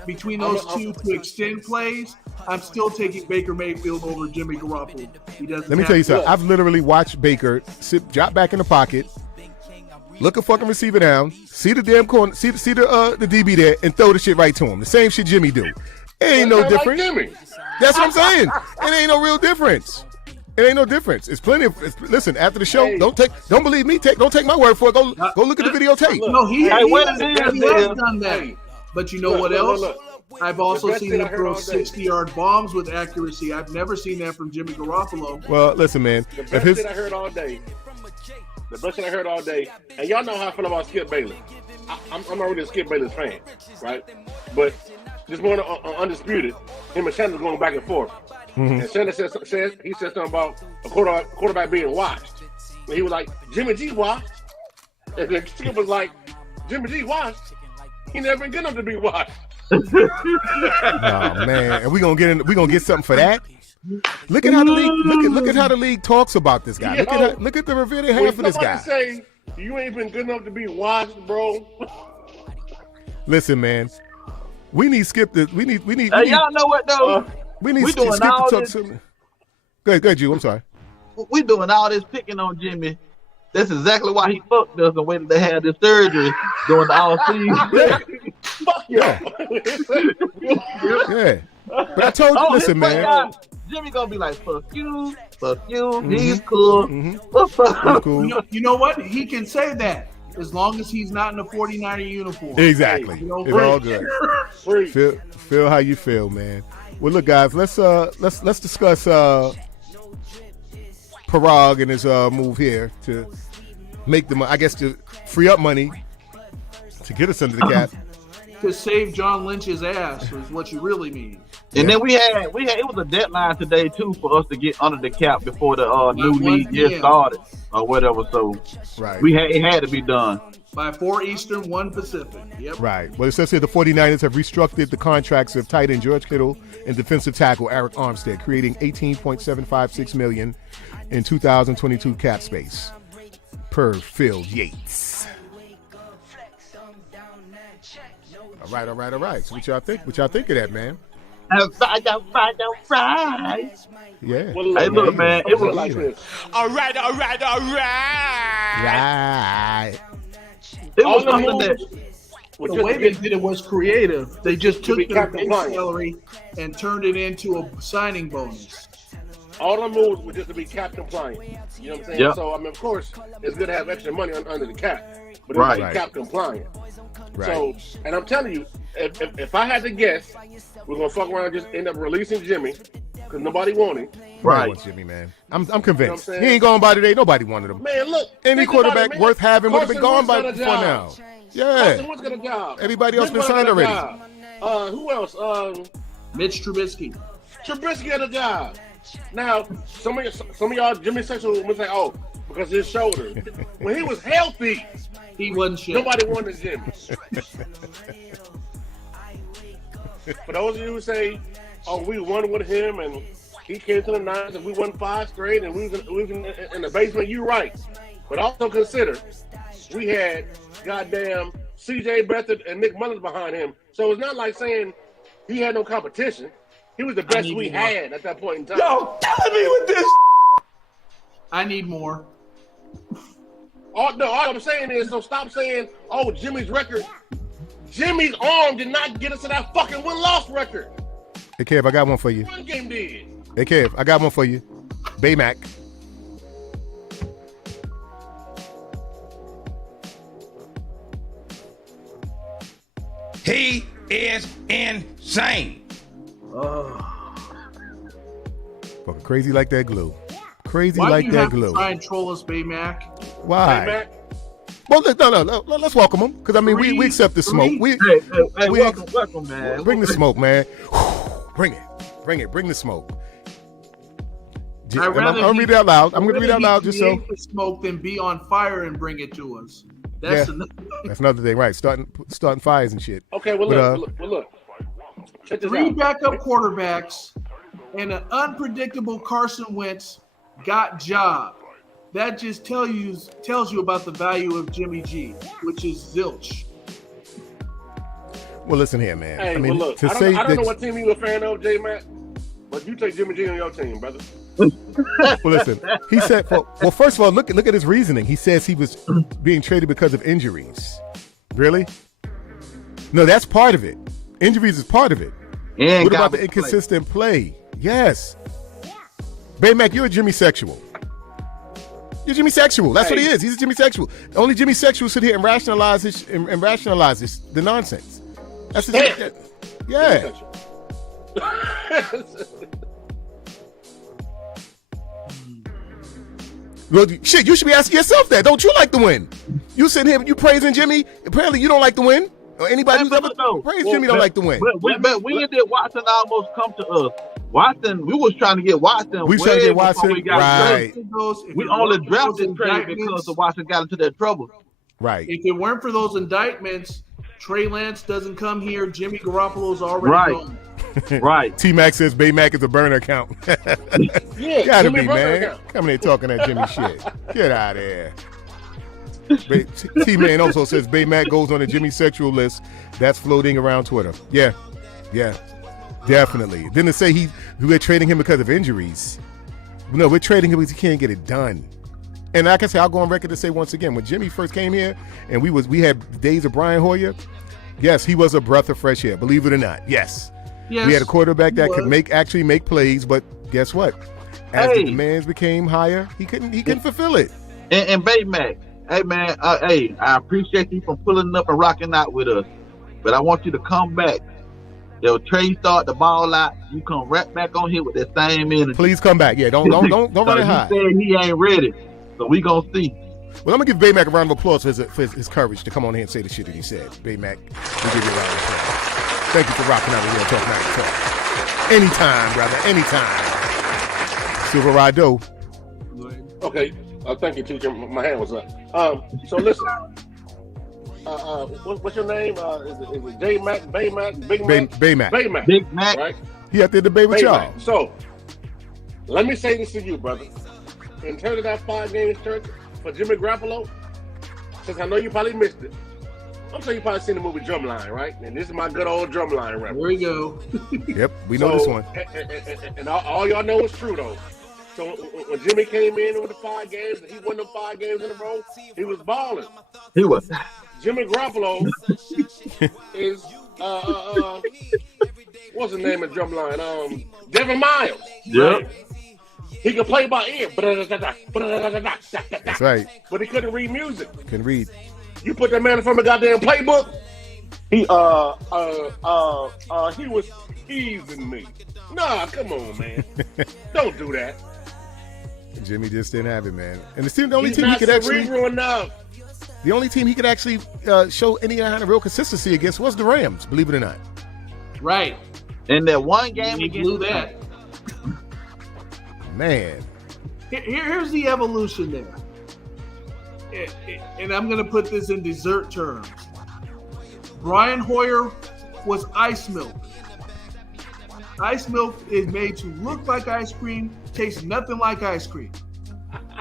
between those two to extend plays, I'm still taking Baker Mayfield over Jimmy Garoppolo. Let me tell you something. I've literally watched Baker drop back in the pocket, look a fucking receiver down, see the damn corner, see the DB there, and throw the shit right to him. The same shit Jimmy do. It ain't no difference. That's what I'm saying. It ain't no real difference. It ain't no difference. It's plenty of. Listen, after the show, don't believe me. Don't take my word for it. Go look at the videotape. No, he has done that. But you know what else? I've also seen him throw 60-yard bombs with accuracy. I've never seen that from Jimmy Garoppolo. Well, listen, man. The best thing I heard all day. And y'all know how I feel about Skip Bayless. I'm not really a Skip Bayless fan, right? But just more undisputed, him and Sanders going back and forth. Mm-hmm. And Sanders said something about a quarterback being washed. And he was like, Jimmy G washed. And then Skip was like, Jimmy G washed. He never been good enough to be washed. Oh man, and we gonna get something for that. Look at how the league look at how the league talks about this guy. Look at the review they have for this guy. Say you ain't been good enough to be washed, bro. Listen, man, we need Skip to we need. Y'all know what though? We need Skip to talk to me. Go ahead, you. I'm sorry. We doing all this picking on Jimmy. That's exactly why he fucked us and waited to have this surgery during the off season. Fuck yeah. Yeah. But I told you, listen, man. Jimmy gonna be like, fuck you. Mm-hmm. He's cool. Mm-hmm. Cool. You know what? He can say that as long as he's not in a 49er uniform. Exactly. It's all good. Feel how you feel, man. Well, look, guys, let's discuss Parag and his move here to make them, I guess, to free up money to get us under the cap. To save John Lynch's ass is what you really mean. And then we had it was a deadline today too for us to get under the cap before the new league year started or whatever. So right, it had to be done by 4 Eastern, 1 Pacific. Yep. Right. Well, it says here the 49ers have restructured the contracts of tight end George Kittle and defensive tackle Eric Armstead, creating $18.756 million in 2022 cap space per Phil Yates. All right. So what y'all think? What y'all think of that, man? Yeah. Well, look, Hey, look, man. It was like this. All right. Right. It was All the something moves that. was The just way to they get- did it was creative. They just took be their cap base compliant. salary and turned it into a signing bonus. all the moves were just to be cap compliant. You know what I'm saying? Yep. So I mean, of course, it's good to have extra money under the cap, but Right. it's cap compliant. Right. So, and I'm telling you, if I had to guess, we're gonna fuck around and just end up releasing Jimmy because nobody wanted him. Right. Right. Want Jimmy, man. I'm convinced. You know what I'm he ain't gone by today. Nobody wanted him. Man, look, Any think about quarterback it, man. worth having would have been Carson gone by Wentz before got a now. job. Yeah. Carson Wentz got a job. Everybody else been Bridgewater signed got a already. job. Who else? Mitch Trubisky. Trubisky got a job. Now, some of y'all Jimmy Sexual was like, oh, because of his shoulder. When he was healthy, He wasn't shit. nobody wanted Jimmy. For those of you who say, oh, we won with him and he came to the Niners and we won 5 straight and we was in the basement, you're right. But also consider, we had goddamn C.J. Beathard and Nick Mullins behind him. So it's not like saying he had no competition. He was the best need we more. had at that point in time. Yo, killing me with this. I need more. All I'm saying is, so stop saying, oh, Jimmy's record. Jimmy's arm did not get us to that fucking win-loss record. Hey, Kev, I got one for you. One game did. Hey, Kev, I got one for you. Baymack. He is insane. Fucking crazy like that glue. Crazy Why like do you that have glue. to try and troll us, Baymack? Why? Baymack. Well, no. Let's welcome him because I mean we accept the smoke. We Hey, We- welcome, man. bring the smoke, man. Bring it. Bring the smoke. I'm gonna read it out loud. I'm gonna read it out loud just so. create the smoke than be on fire and bring it to us. That's Yeah. another. That's another thing, right? Starting fires and shit. Okay, well, But, look. Check this 3 out. backup quarterbacks and an unpredictable Carson Wentz got job. That just tells you about the value of Jimmy G, which is zilch. Well, listen here, man. Hey, I mean, well, look, to I say don't know that. what team you a fan of, J-Mac, but you take Jimmy G on your team, brother. Well, listen. He said, well, first of all, look at his reasoning. He says he was being traded because of injuries. Really? No, that's part of it. Injuries is part of it. What about the inconsistent play? Yes. Baymack, you're a Jimmy sexual. You're Jimmy sexual. That's what he is. He's a Jimmy sexual. Only Jimmy sexual sit here and rationalize the nonsense. That's the yeah. Well, shit, you should be asking yourself that. Don't you like the win? You sitting here, you praising Jimmy. Apparently, you don't like the win. Or anybody who's ever praised Jimmy don't like the win. But when did Watson almost come to us? Watson, we was trying to get Watson. We trying to get Watson, we got right? We only drafted trade because the Watson got into that trouble. Right. If it weren't for those indictments, Trey Lance doesn't come here. Jimmy Garoppolo's already gone. Right. T-Mac says Baymack is a burner account. Yeah, Gotta Jimmy be, burner man. account. Coming here talking that Jimmy shit. Get out of here. T-Man also says Baymack goes on the Jimmy sexual list that's floating around Twitter. Yeah, definitely. Then to say we're trading him because of injuries. No, we're trading him because he can't get it done. And like I say, I'll go on record to say once again, when Jimmy first came here and we had days of Brian Hoyer, yes, he was a breath of fresh air, believe it or not. Yes. We had a quarterback that could actually make plays, but guess what? As the demands became higher, he couldn't fulfill it. And Baymack, hey man, I appreciate you for pulling up and rocking out with us, but I want you to come back. Trey start the ball out, you come right back on here with that same energy. Please come back. Yeah, don't run it high. He said he ain't ready, so we gonna see. Well, I'm gonna give Baymack a round of applause for his courage to come on here and say the shit that he said. Baymack, we'll give you a round of applause. Thank you for rocking out with Real Talk Night Talk. Anytime, brother, anytime. Silver Rido. Okay, thank you, teacher. My hand was up. So listen, what's your name? Is it J Mac, Baymack, Big Mac? Baymack. Baymack. Big Mac. Right? He had to debate with y'all. Baymack. So let me say this to you, brother. In terms of that 5-game stretch for Jimmy Garoppolo, since I know you probably missed it, I'm sure you probably seen the movie Drumline, right? And this is my good old Drumline reference. Here we go. Yep, we know this one. And all y'all know is true, though. So when Jimmy came in with the 5 games, and he won them 5 games in a row, he was balling. He was. Jimmy Garoppolo is what's the name of Drumline? Devin Miles. Yep. Right? He could play by ear. That's right. But he couldn't read music. Can read. You put that man in front of a goddamn playbook. He was teasing me. Nah, come on, man. Don't do that. Jimmy just didn't have it, man. And the only He's team he not could actually cerebral enough. the only team he could actually show any kind of real consistency against was the Rams, believe it or not. Right. In that one game He blew that. Man. Here's the evolution there. And I'm going to put this in dessert terms. Brian Hoyer was ice milk. Ice milk is made to look like ice cream, tastes nothing like ice cream.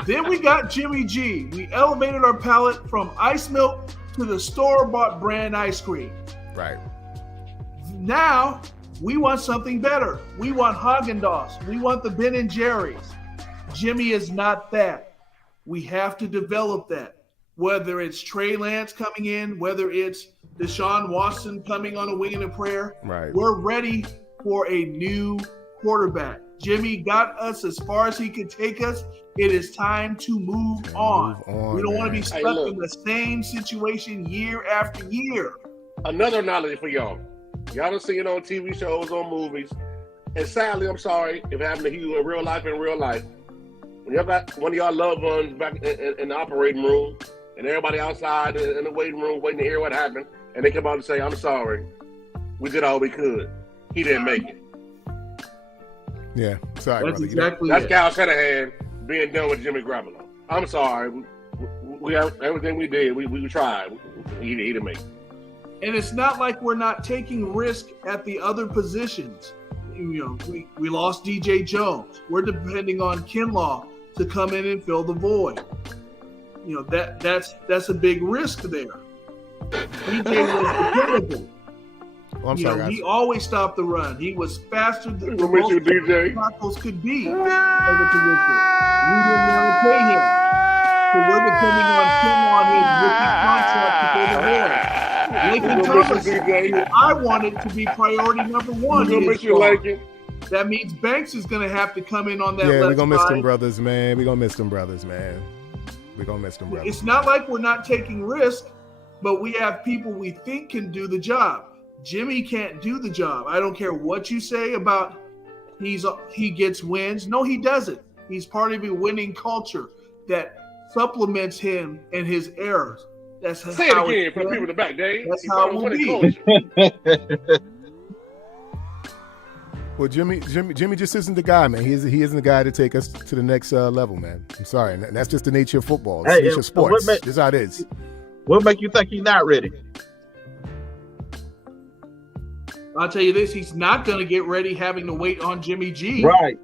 Then we got Jimmy G. We elevated our palate from ice milk to the store-bought brand ice cream. Right. Now, we want something better. We want Haagen-Dazs. We want the Ben & Jerry's. Jimmy is not that. We have to develop that. Whether it's Trey Lance coming in, whether it's Deshaun Watson coming on a wing and a prayer, right. We're ready for a new quarterback. Jimmy got us as far as he could take us. It is time to move on. We don't want to be stuck in the same situation year after year. Another analogy for y'all. Y'all done seen it on TV shows, on movies. And sadly, I'm sorry if it happened to you in real life. When y'all got one of y'all loved ones back in the operating room, and everybody outside in the waiting room waiting to hear what happened, and they come out and say, I'm sorry. We did all we could. He didn't make it. Yeah, sorry, That's brother. exactly That's it. Kyle Shanahan being done with Jimmy Garoppolo. I'm sorry. We everything we did, we tried. He didn't make it. And it's not like we're not taking risk at the other positions. You know, we lost DJ Jones. We're depending on Kinlaw to come in and fill the void. You know, that's a big risk there. DJ was dependable. Oh, I'm sorry, guys. He always stopped the run. He was faster than the We'll miss you, DJ. tackles could be. We didn't want to pay him. So we're depending on Kinlaw and his rookie contract to fill the void. Lincoln Thomas, I wanted to be priority number one. That means Banks is going to have to come in on that left side. Yeah, we're going to miss them brothers, man. We're going to miss them brothers, man. We're going to miss them brothers. It's not like we're not taking risk, but we have people we think can do the job. Jimmy can't do the job. I don't care what you say about he gets wins. No, he doesn't. He's part of a winning culture that supplements him and his errors. That's Say it again for the people in the back, Dave. That's how it will be. Well, Jimmy just isn't the guy, man. He isn't the guy to take us to the next level, man. I'm sorry, and that's just the nature of football. It's the nature of sports. This is how it is. What make you think he's not ready? I'll tell you this: he's not going to get ready having to wait on Jimmy G. Right.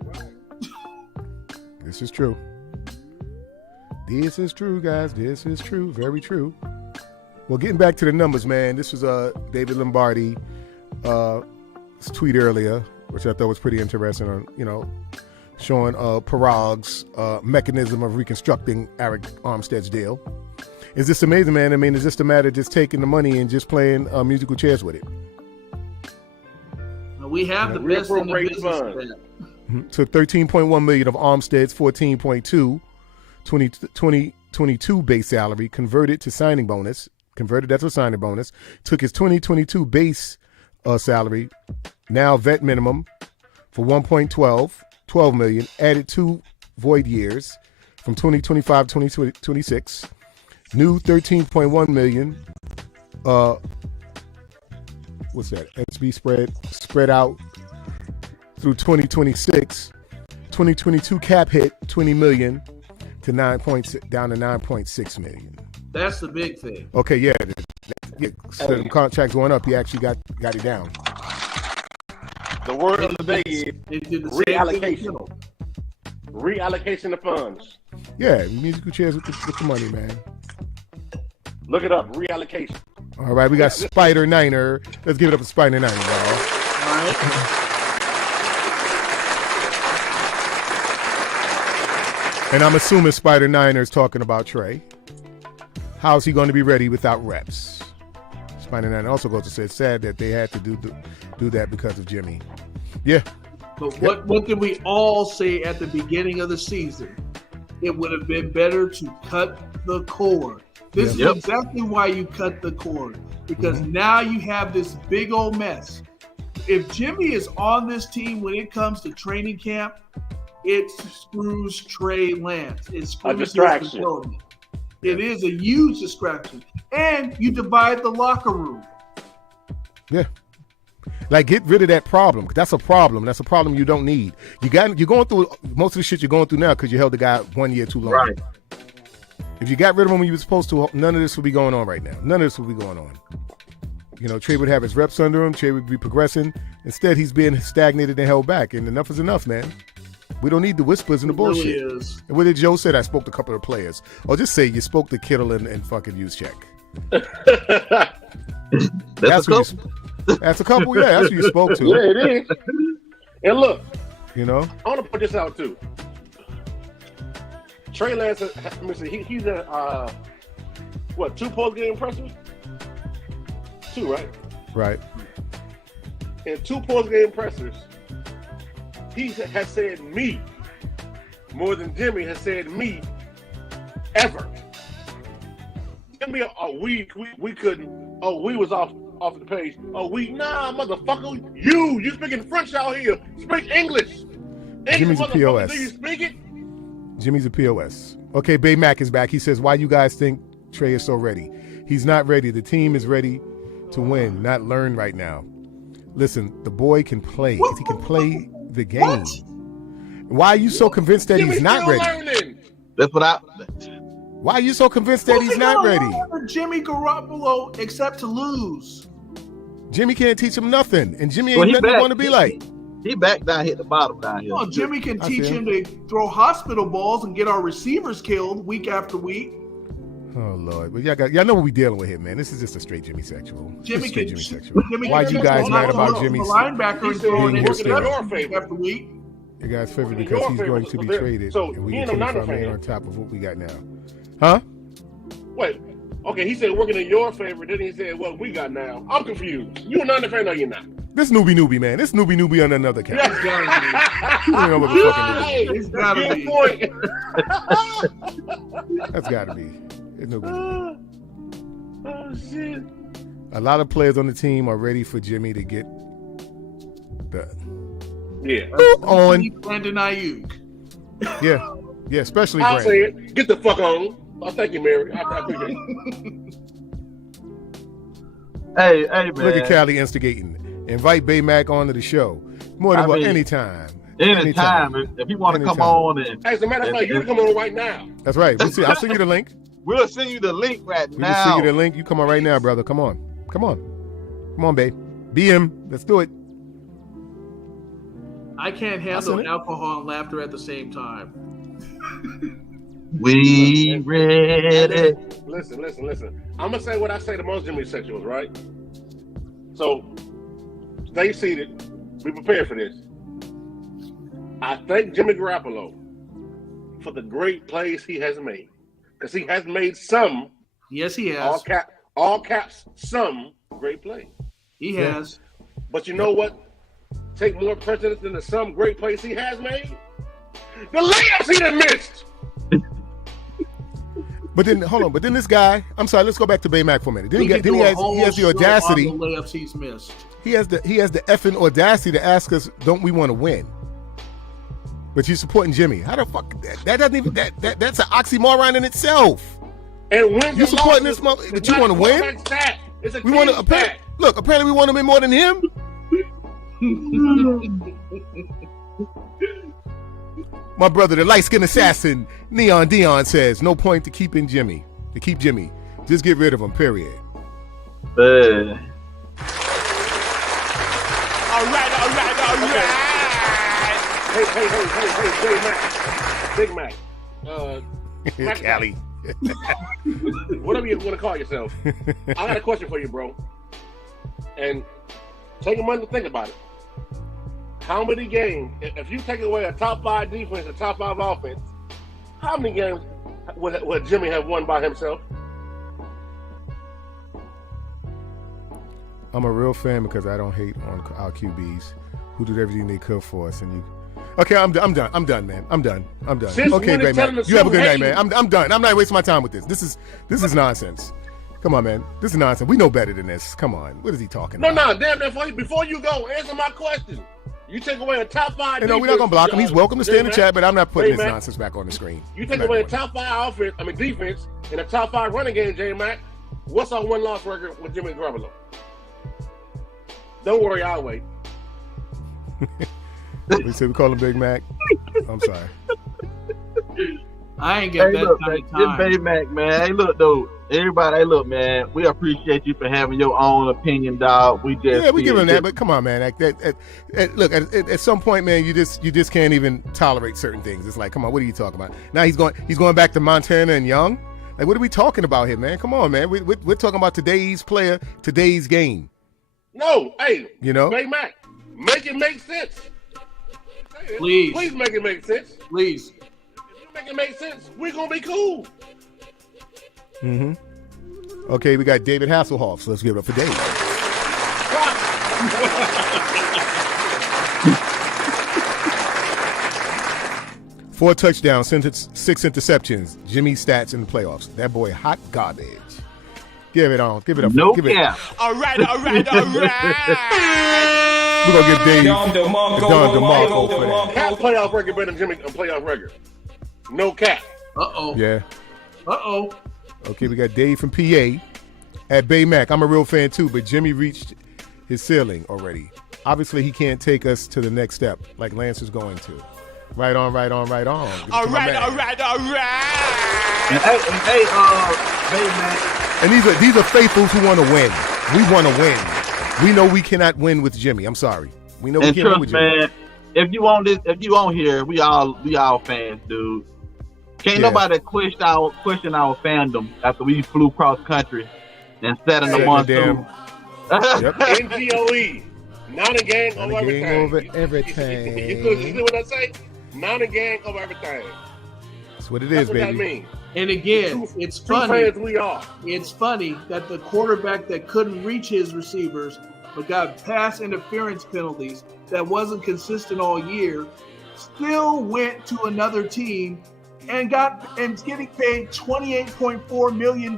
This is true. This is true, guys. This is true. Very true. Well, getting back to the numbers, man. This was David Lombardi tweet earlier, which I thought was pretty interesting. On showing Parag's mechanism of reconstructing Eric Armstead's deal. Is this amazing, man? I mean, is this the matter of just taking the money and just playing musical chairs with it? We have the best in the business. So 13.1 million of Armstead's 14.2 2022 base salary converted to signing bonus. That's a signing bonus. Took his 2022 base salary, now vet minimum, for 12 million. Added 2 void years from 2025 to 2026. New 13.1 million. What's that? SB spread out through 2026. 2022 cap hit 20 million to down to 9.6 million. That's the big thing. Okay, yeah. So the contracts going up, he actually got it down. The word of the day is reallocation. Reallocation of funds. Yeah, musical chairs with the money, man. Look it up. Reallocation. All right, we got Spider Niner. Let's give it up for Spider Niner, y'all. All right. And I'm assuming Spider Niner is talking about Trey. How's he going to be ready without reps? Spider Niner also goes to say it's sad that they had to do that because of Jimmy. Yeah. But what did we all say at the beginning of the season? It would have been better to cut the cord. This is exactly why you cut the cord. Because now you have this big old mess. If Jimmy is on this team when it comes to training camp, it screws Trey Lance. It screws his facility. It is a huge distraction. And you divide the locker room. Yeah. Like, get rid of that problem. That's a problem. That's a problem you don't need. You're going through most of the shit you're going through now because you held the guy 1 year too long. Right. If you got rid of him when you were supposed to, none of this would be going on right now. None of this would be going on. You know, Trey would have his reps under him. Trey would be progressing. Instead, he's being stagnated and held back. And enough is enough, man. We don't need the whispers and the bullshit. Really is. And what did Joe say? I spoke to a couple of players. Or just say you spoke to Kittle and fucking Juszczyk. That's a couple, yeah. That's who you spoke to. Yeah, it is. And look, you know, I want to put this out too. Trey Lance, let me see, he's a 2 post-game pressers? 2, right? Right. And 2 post-game pressers, he has said me more than Jimmy has said me ever. Jimmy, we couldn't. Oh, we was off the page. Oh, nah, motherfucker. You speaking French out here. Speak English. Jimmy's a POS. Do you speak it? Jimmy's a POS. Okay, Bay Mac is back. He says, why you guys think Trey is so ready? He's not ready. The team is ready to win, not learn right now. Listen, the boy can play. He can play the game. Why are you so convinced that he's not ready? Learning. That's what Why are you so convinced that he's not ready? Jimmy Garoppolo, except to lose. Jimmy can't teach him nothing, and Jimmy ain't nothing going to be like. He back down, hit the bottom down here. Oh, Jimmy can teach him to throw hospital balls and get our receivers killed week after week. Oh Lord, but y'all know what we dealing with here, man. This is just a straight Jimmy sexual. Jimmy sexual. Why you guys mad about Jimmy's linebacker and throwing being it here week after week? You guys favorite because he's going to be traded, and we get $25 million on top of what we got now. Huh? Wait. Okay, he said working in your favor, then he said what we got now. I'm confused. You a Niner fan or you not? This newbie, man. This newbie on another couch. It's gotta be. You don't know what the fucking Hey, it's gotta be. That's gotta be. It's no good. Oh shit. A lot of players on the team are ready for Jimmy to get the on Brandon Ayuk. Yeah, especially I'll Brandon. say it. Get the fuck on. Oh, thank you, Mary. I appreciate it. Hey, man. Look at Callie instigating. Invite Baymack onto the show. More than anytime. Anytime. If you want to come on and hey, as a matter of fact, you can come on right now. That's right. I'll send you the link. We'll send you the link right now. We'll send you the link. You come on right now, brother. Come on, babe. BM. Let's do it. I can't handle alcohol and laughter at the same time. We ready. Listen. I'm gonna say what I say to most Jimmy sexuals, right? So stay seated. Be prepared for this. I thank Jimmy Garoppolo for the great plays he has made, because he has made some. Yes, he has. All caps. Some great plays. He has. But you know what? Take more precedence than the some great plays he has made. The layups he done missed. But then, hold on. But then this guy, I'm sorry, let's go back to Baymack for a minute. He has the audacity. The layups he's missed. He has the effing audacity to ask us, don't we want to win? But you're supporting Jimmy. How the fuck? That doesn't even, that's an oxymoron in itself. And when you supporting this mother, but you want to win? We want to, look, apparently we want to win more than him. My brother, the light-skinned assassin, Neon Dion says, no point to keep Jimmy. Just get rid of him, period. All right. Hey, Big Mac. Cali. Whatever whatever you want to call yourself. I got a question for you, bro. And take a moment to think about it. How many games, if you take away a top 5 defense, a top 5 offense, how many games would Jimmy have won by himself? I'm a real fan because I don't hate on our QBs who did everything they could for us. And you, okay, I'm done, man. I'm done. Since okay, when is man. telling You have a good hey, night, man. I'm done. I'm not wasting my time with this. This is nonsense. Come on, man. This is nonsense. We know better than this. Come on. What is he talking about? No, damn that. Before you go, answer my question. You take away a top 5 defense. No, we're not going to block him. He's welcome to stay in the chat, but I'm not putting this nonsense back on the screen. You take away a top 5 defense and a top 5 running game, J-Mac. What's our win-loss record with Jimmy Garoppolo? Don't worry, I'll wait. We said we call him Big Mac. I'm sorry. I ain't got that kind of time. Big Mac, man. Hey, look, though. Everybody, hey, look, man. We appreciate you for having your own opinion, dog. We give him that, but come on, man. Look, at some point, man, you just can't even tolerate certain things. It's like, come on, what are you talking about? Now he's going back to Montana and Young. Like, what are we talking about here, man? Come on, man. We're talking about today's player, today's game. No, hey, you know, Big Mac, make it make sense. Please make it make sense. Please. If you make it make sense, we're gonna be cool. Okay, we got David Hasselhoff, so let's give it up for Dave. 4 touchdowns, 6 interceptions. Jimmy stats in the playoffs. That boy, hot garbage. Give it on. Give it up. No give cap. All right. We're going to give Dave Don DeMarco for that. Cap playoff record better than Jimmy playoff record. No cap. Yeah. Uh-oh. Okay, we got Dave from PA at Baymac. I'm a real fan too, but Jimmy reached his ceiling already. Obviously, he can't take us to the next step like Lance is going to. Right on. All right. Hey, Baymac. And these are faithfuls who want to win. We want to win. We know we cannot win with Jimmy. I'm sorry. We know we can't win with Jimmy. Man, if you on here, we all fans, dude. Can't nobody question our fandom after we flew cross country and sat in the monsoon. NGOE. Not a gang over everything. You see what I say? Not a gang over everything. That's what it is, baby. What that means. And again, it's funny. Fans we are. It's funny that the quarterback that couldn't reach his receivers but got pass interference penalties that wasn't consistent all year still went to another team and getting paid $28.4 million.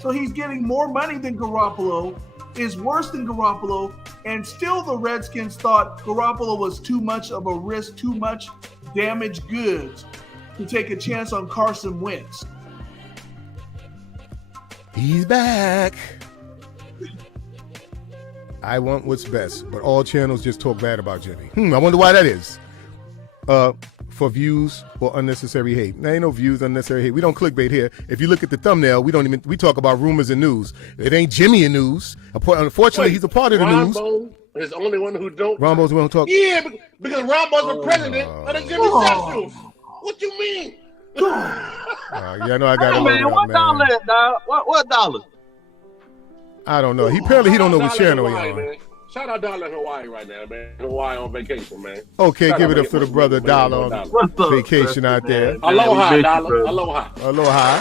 So he's getting more money than Garoppolo, is worse than Garoppolo, and still the Redskins thought Garoppolo was too much of a risk, too much damaged goods to take a chance on Carson Wentz. He's back. I want what's best, but all channels just talk bad about Jimmy. I wonder why that is. For views or unnecessary hate. There ain't no views, unnecessary hate. We don't clickbait here. If you look at the thumbnail, we talk about rumors and news. It ain't Jimmy in news. Unfortunately, he's a part of the news. Rambo is the only one who don't. Rambo's the one who talk. Yeah, because Rambo's the president of the Jimmy Sexuals. What you mean? Yeah, I know I got it. Man, what dollar, dog? What dollar? I don't know. He don't know what channel he's on. Man. Shout out Dollar in Hawaii right now, man. Hawaii on vacation, man. Okay, give it up for the brother Dollar on vacation out there. Aloha, Dollar. Aloha. Aloha.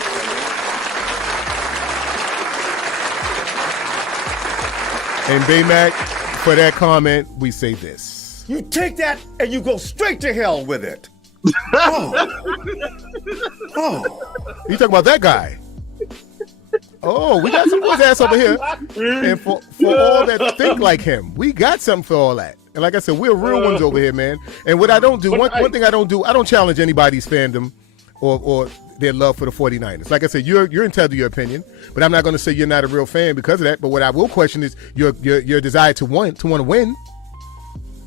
And Baymac, for that comment, we say this. You take that and you go straight to hell with it. You talking about that guy? Oh, we got some good ass over here. And for all that think like him, we got something for all that. And like I said, we're real ones over here, man. And what I don't do, one thing I don't do, I don't challenge anybody's fandom or their love for the 49ers. Like I said, you're entitled to your opinion, but I'm not going to say you're not a real fan because of that. But what I will question is your desire to want to win.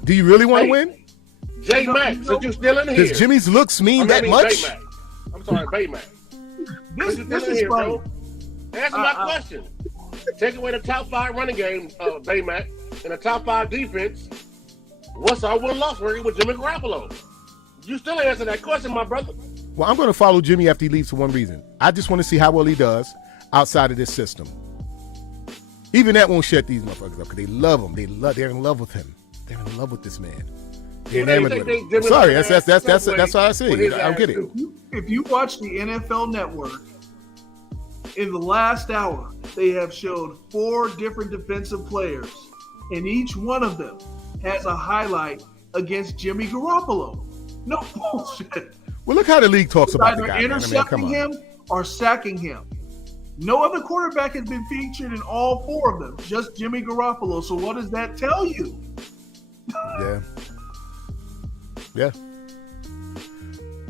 Do you really want to win? J-Mac, since you still in here. Does Jimmy's looks mean that much? Baymac. I'm sorry, Baymac. This is here, bro. Answer my question. Take away the top 5 running game, Baymac, and the top 5 defense. What's our win-loss record with Jimmy Garoppolo? You still answer that question, my brother. Well, I'm going to follow Jimmy after he leaves for one reason. I just want to see how well he does. outside of this system. Even that won't shut these motherfuckers up because they love him. They're in love with him. They're in love with this man. They're enamored with him. Sorry, that's how I see it. I don't get it. If you watch the NFL Network, in the last hour, they have showed 4 different defensive players, and each one of them has a highlight against Jimmy Garoppolo. No bullshit. Well, look how the league talks about the Either guy. intercepting him or sacking him. No other quarterback has been featured in all 4 of them, just Jimmy Garoppolo. So what does that tell you? Yeah.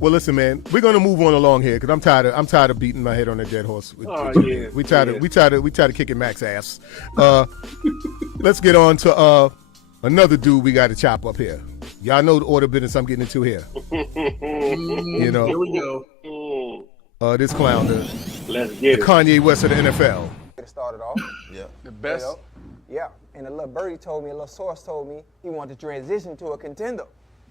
Well, listen, man, we're gonna move on along here because I'm tired of beating my head on a dead horse. We try to kick Mac's ass. Let's get on to another dude we got to chop up here. Y'all know the order of business I'm getting into here. You know, here we go. This clown, Let's get the Kanye West of the NFL. It started off. Yeah. The best. You know? Yeah. And a little birdie told me, a little source told me he wanted to transition to a contender.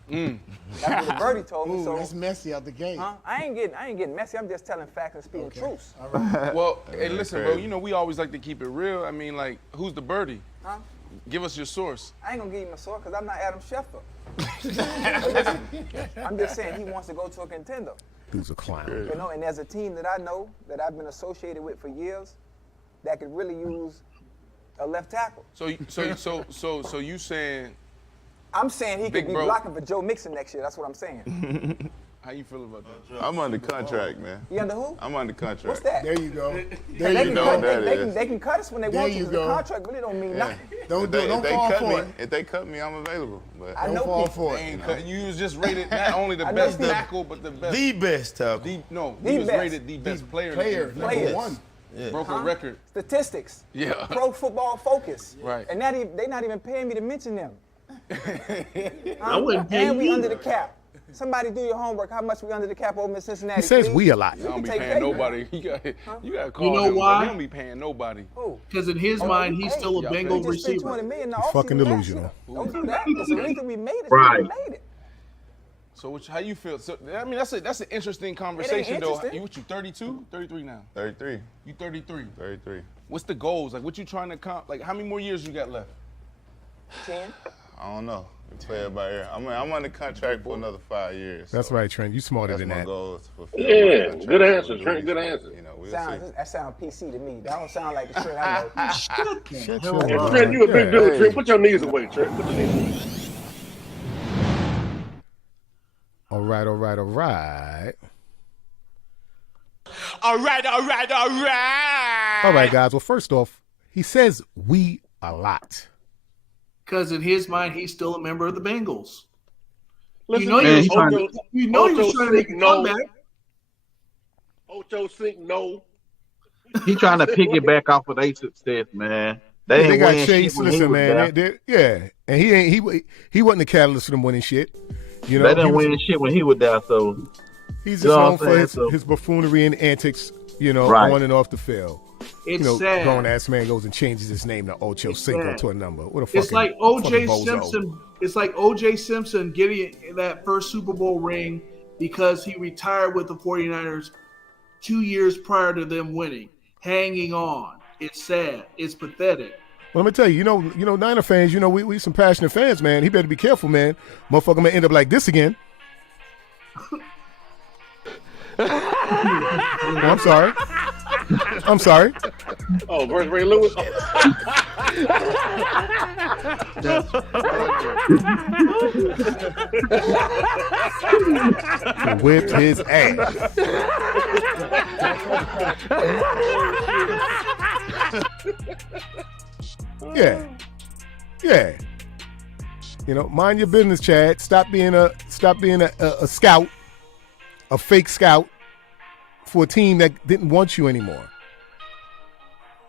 That's what the birdie told me. So it's messy out the gate. I ain't getting messy. I'm just telling facts and speaking truths. All right. Well, hey, listen, bro. You know we always like to keep it real. I mean, like, who's the birdie? Huh? Give us your source. I ain't gonna give you my source because I'm not Adam Schefter. I'm just saying he wants to go to a contender. Who's a clown? You know, and there's a team that I know that I've been associated with for years that could really use a left tackle. So you saying? I'm saying he could be blocking for Joe Mixon next year. That's what I'm saying. How you feel about that? I'm under contract, man. You under who? I'm under contract. What's that? There you go. They can cut us when they want to. The contract really don't mean nothing. Don't fall for it. If they cut me, I'm available. But I know don't fall for it. You was just rated not only the best tackle, but the best. The best tackle. He was rated the best player. Number one. Yeah. Broke a record. Statistics. Yeah. Pro Football Focus. Right. And they're not even paying me to mention them. I wouldn't pay and we you. under the cap. Somebody do your homework. How much we under the cap over in Cincinnati? He says please? we a lot. I don't be paying nobody. You got to call You know him, why? We don't be paying nobody. Who? Because in his mind, he's still a Bengal We just spent receiver. $20 million He's fucking delusional. Don't do that. It's the reason we made it. Right. We made it. So how you feel? So I mean, that's an interesting conversation though. interesting. You 32? 33 now? 33. You 33? 33. What's the goals? Like, what you trying to like? How many more years you got left? 10. I don't know. We play it by ear. I'm under contract for another 5 years. That's right, Trent. You smarter That's than my that. goal is to fulfill Yeah, my contract. good answer, Trent. Good answer. You know, we'll see. That sounds PC to me. That don't sound like the Trent I know. Shut Yeah, your Trent, you a big dude, Hey. Trent. Put your knees away, Trent. Put your knees away. All right. All right. All right, guys. Well, first off, he says we a lot. Because in his mind, he's still a member of the Bengals. Listen, he was trying to make a comeback. Ocho Cinco. He trying to piggyback off of their success, man. They got win Chase. shit when he Listen, was man. there. And he wasn't the catalyst for them winning shit. You know, They didn't win shit when he was there, so he's You just know known what I'm for saying? his buffoonery and antics. You know, Right. on and off the field. It's You know, sad. grown ass man goes and changes his name to Ocho Cinco sad. to a number. What a fucking It's like O.J. fucking bozo. Simpson. It's like O.J. Simpson getting that first Super Bowl ring because he retired with the 49ers 2 years prior to them winning. Hanging on. It's sad. It's pathetic. Well, let me tell you, you know, Niner fans, you know, we some passionate fans, man. He better be careful, man. Motherfucker may end up like this again. I'm sorry. Oh, versus Ray Lewis. Whipped his ass. Yeah. You know, mind your business, Chad. Stop being a scout, a fake scout for a team that didn't want you anymore.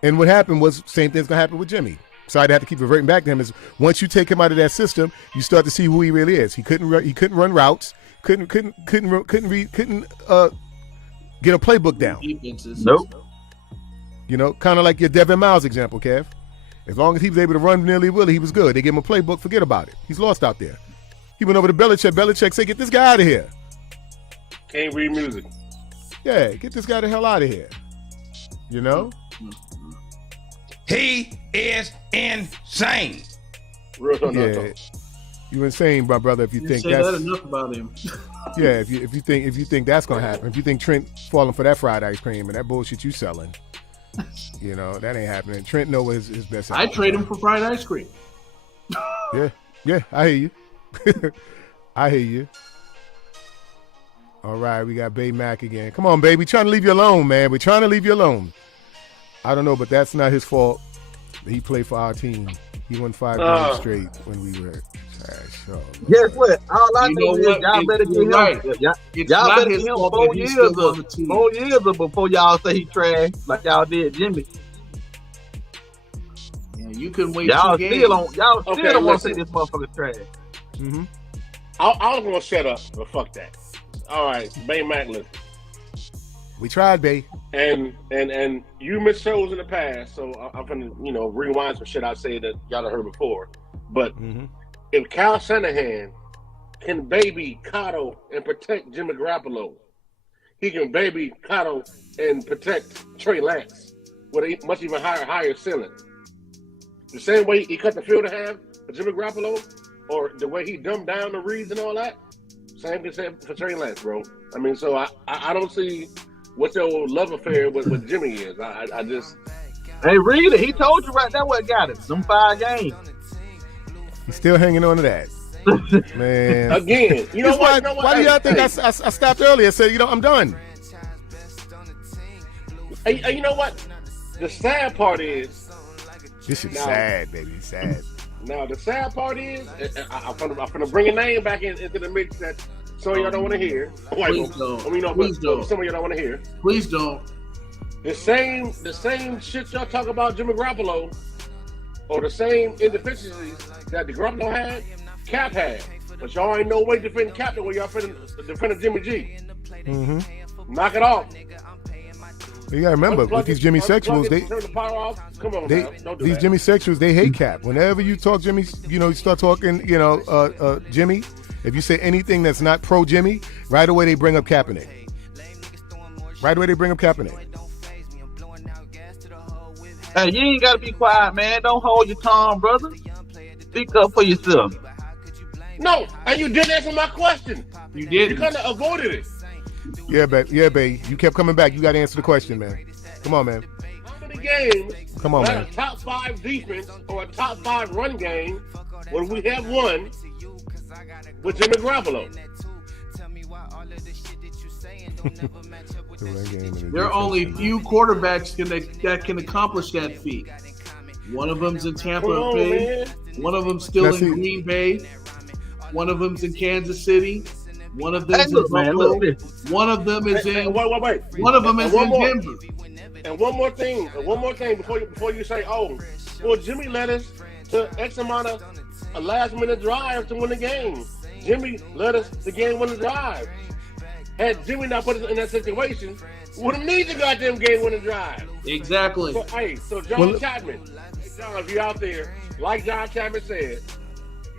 And what happened was same thing's gonna happen with Jimmy. Sorry to have to keep reverting back to him. Is once you take him out of that system, you start to see who he really is. He couldn't run routes. Couldn't get a playbook down. Nope. You know, kind of like your Devin Miles example, Kev. As long as he was able to run nearly Willie, he was good. They gave him a playbook, forget about it. He's lost out there. He went over to Belichick. Belichick said, get this guy out of here. Can't read music. Yeah, get this guy the hell out of here. You know? He is insane. Yeah. You're insane, my brother, if you think say that's that enough about him. Yeah, if you think that's gonna happen, if you think Trent falling for that fried ice cream and that bullshit you selling, you know, that ain't happening. Trent know what his best. I trade him for fried ice cream. Yeah, I hear you. I hear you. All right, we got Bay Mac again. Come on, baby, trying to leave you alone, man. We're trying to leave you alone. I don't know, but that's not his fault. He played for our team. He won 5 games straight when we were trash. Oh, guess what? All I know is y'all better get him. Right. Y'all better get him 4 years. 4 years before y'all say he trash like y'all did Jimmy. Yeah, you couldn't wait. Y'all 2 still games. don't want to say this motherfucker trash. Mm-hmm. I was gonna shut up, but fuck that. All right, Bay Mac, listen. We tried, Bay. And you missed shows in the past, so I'm gonna rewind some shit I said that y'all have heard before. But if Kyle Shanahan can baby, coddle, and protect Jimmy Garoppolo, he can baby, coddle, and protect Trey Lance with a much even higher ceiling. The same way he cut the field in half for Jimmy Garoppolo, or the way he dumbed down the reads and all that, same can say for Trey Lance, bro. I mean, so I don't see what your love affair with Jimmy is. I just... Hey, read it. He told you right there what got him. Them 5 games. He's still hanging on to that. Man. Again. You know what? Why do y'all think I stopped earlier and said, I'm done? Hey, you know what? The sad part is... This is sad, baby. Sad. Now, the sad part is... I'm going to bring a name back into the mix that some of y'all don't want to hear. Please don't. Please don't. Some of y'all don't want to hear. Please don't. The same shit y'all talk about Jimmy Garoppolo, or the same inefficiencies that the Garoppolo had, Cap had. But y'all ain't no way defending Cap the way y'all defending Jimmy G. Mm-hmm. Knock it off. You gotta remember, with these Jimmy Sexuals, turn the power off. Come on, don't do these that. Jimmy Sexuals, they hate Cap. Whenever you talk Jimmy, you start talking, Jimmy. If you say anything that's not pro Jimmy, right away they bring up Kaepernick. Hey, you ain't gotta be quiet, man. Don't hold your tongue, brother. Speak up for yourself. No, and you didn't answer my question. You did. You kind of avoided it. Yeah, babe. You kept coming back. You got to answer the question, man. Come on, man. How many games? Come on, man. A top 5 defense or a top 5 run game when we have won with Jimmy Garoppolo? There are only few quarterbacks that can accomplish that feat. One of them's in Tampa Bay. One of them's still in Green Bay. One of them's in Kansas City. One of them's in Buffalo. One of them is in. Wait. One of them is in Denver. And one more thing before you say, well, Jimmy led us to X amount of a last-minute drive to win the game. Jimmy led us to game-winning drive. Had Jimmy not put us in that situation, we wouldn't need the goddamn game-winning drive. Exactly. So John Chapman, John, if you're out there, like John Chapman said,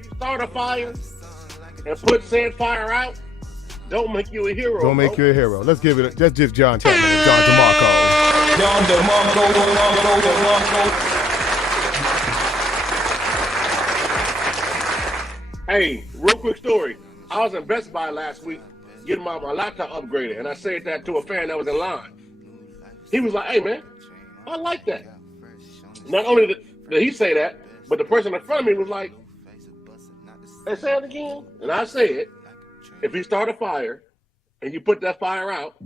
you start a fire and put said fire out, don't make you a hero. Don't make you a hero. Let's give John Chapman and John DeMarco. John DeMarco. Hey, real quick story. I was in Best Buy last week getting my laptop upgraded, and I said that to a fan that was in line. He was like, hey, man, I like that. Not only did he say that, but the person in front of me was like, hey, say it again. And I said, if you start a fire and you put that fire out,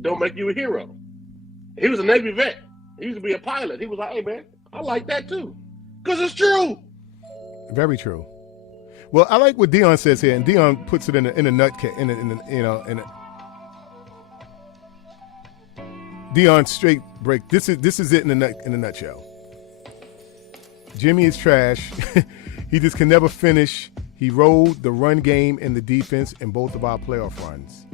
don't make you a hero. He was a Navy vet. He used to be a pilot. He was like, hey, man, I like that too. Because it's true. Very true. Well, I like what Dion says here, and Dion puts it in a nutcase. Dion straight break. This is it in a nutshell. Jimmy is trash. He just can never finish. He rode the run game and the defense in both of our playoff runs.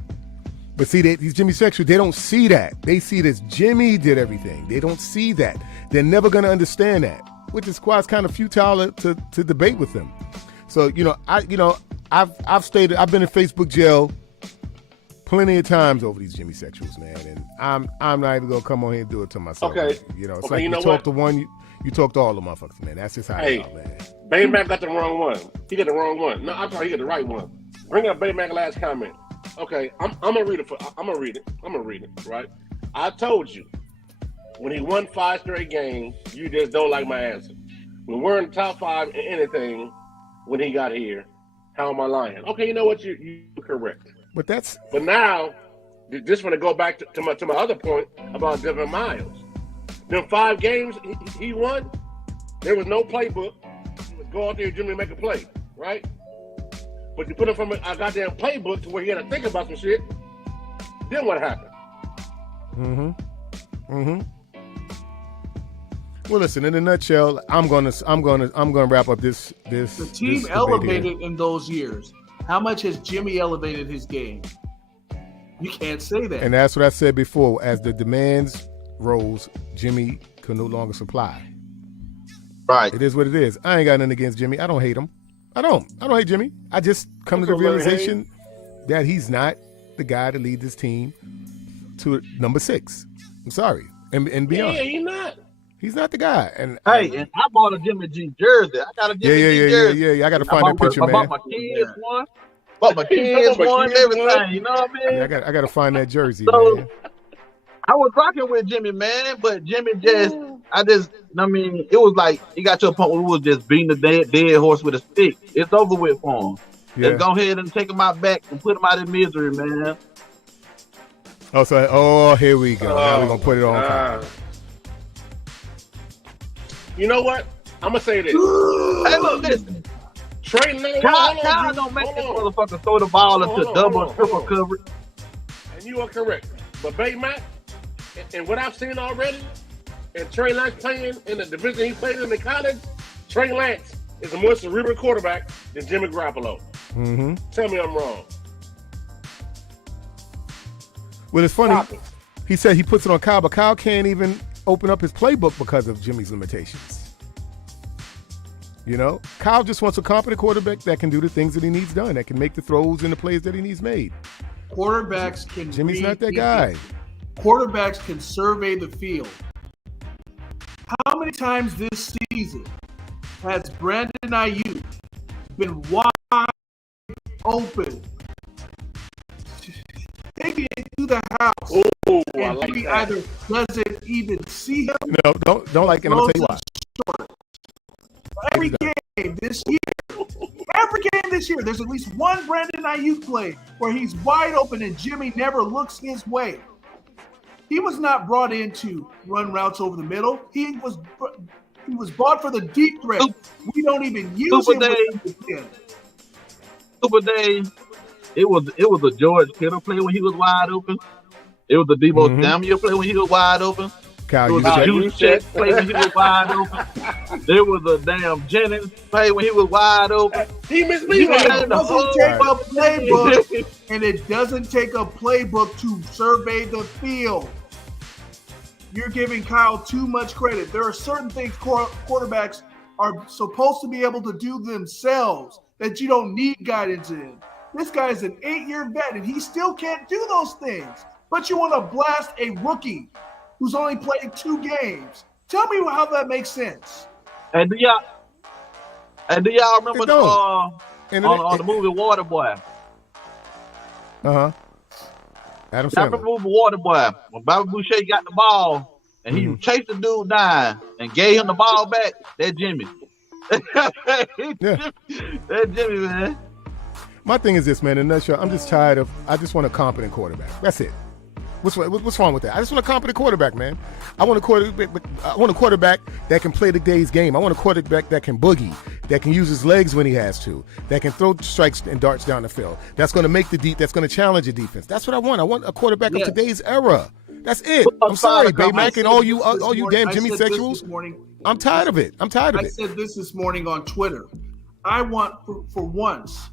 But see, these Jimmy Sexuals, they don't see that. They see this Jimmy did everything. They don't see that. They're never going to understand that, which is why it's kind of futile to debate with them. So, I've been in Facebook jail plenty of times over these Jimmy sexuals, man, and I'm not even gonna come on here and do it to myself. Okay. You know, it's Okay, like you know talk what? to one, you talk to all the motherfuckers, man. That's just how they are, man. Baymack got the wrong one. He got the wrong one. No, I'm sorry, he got the right one. Bring up Baymack last comment. Okay, I'm gonna read it. I'm gonna read it. Right? I told you when he won 5 straight games, you just don't like my answer. When we're in the top 5 in anything, when he got here, how am I lying? Okay, you know what? You're correct. But now, just want to go back to my other point about Devin Miles. Them 5 games he won, there was no playbook. He would go out there and Jimmy make a play, right? But you put him from a goddamn playbook to where he had to think about some shit. Then what happened? Well, listen. In a nutshell, I'm gonna wrap up this. The team elevated in those years. How much has Jimmy elevated his game? You can't say that. And that's what I said before. As the demands rose, Jimmy could no longer supply. Right. It is what it is. I ain't got nothing against Jimmy. I don't hate him. I don't hate Jimmy. I just come to the realization that he's not the guy to lead this team to number 6. I'm sorry. And beyond. Yeah, he's not. He's not the guy. And I bought a Jimmy G jersey. I got a Jimmy G jersey. Yeah. I got to find that picture, man. I bought my kids one. Bought my kids one, everything. You know what I mean? Yeah, I got to find that jersey, man. I was rocking with Jimmy, man, but Jimmy it was like he got to a point where we was just beating the dead horse with a stick. It's over with for him. Yeah. Let's go ahead and take him out back and put him out of misery, man. Here we go. Now we're going to put it on. You know what? I'm going to say this. Hey, look, listen. Trey Lance. Kyle don't make this motherfucker throw the ball into double, triple coverage. And you are correct. But Baymack, and what I've seen already, and Trey Lance playing in the division he played in college, Trey Lance is a more cerebral quarterback than Jimmy Garoppolo. Mm-hmm. Tell me I'm wrong. Well, it's funny. He said he puts it on Kyle, but Kyle can't even open up his playbook because of Jimmy's limitations. You know, Kyle just wants a competent quarterback that can do the things that he needs done, that can make the throws and the plays that he needs made. Quarterbacks can. Jimmy's not that guy. Quarterbacks can survey the field. How many times this season has Brandon Ayuk been wide open, taking it to the house, and he either doesn't even see him? No, don't like it. I'm gonna tell you why. Every game this year, there's at least one Brandon Ayuk play where he's wide open and Jimmy never looks his way. He was not brought in to run routes over the middle. He was bought for the deep threat. We don't even use him. Super Day. It was a George Kittle play when he was wide open. It was a Debo Samuel play when he was wide open. Kyle, it was a Juszczyk play when he was wide open. There was a damn Jennings play when he was wide open. He missed me. It doesn't take a playbook, and it doesn't take a playbook to survey the field. You're giving Kyle too much credit. There are certain things quarterbacks are supposed to be able to do themselves that you don't need guidance in. This guy is an 8-year vet, and he still can't do those things. But you want to blast a rookie who's only played 2 games. Tell me how that makes sense. And do y'all remember on the movie Waterboy? Adam Sandler. I remember the movie Waterboy when Bobby Boucher got the ball and he chased the dude down and gave him the ball back. That's Jimmy. That's Jimmy, man. My thing is this, man. In a nutshell, I'm just tired of. I just want a competent quarterback. That's it. What's wrong with that? I just want a competent quarterback, man. I want a quarterback that can play the day's game. I want a quarterback that can boogie, that can use his legs when he has to, that can throw strikes and darts down the field. That's going to make that's going to challenge the defense. That's what I want. I want a quarterback of today's era. That's it. I'm sorry, Baymack, and all you damn Jimmy sexuals. I'm tired of it. I said this morning on Twitter. I want for once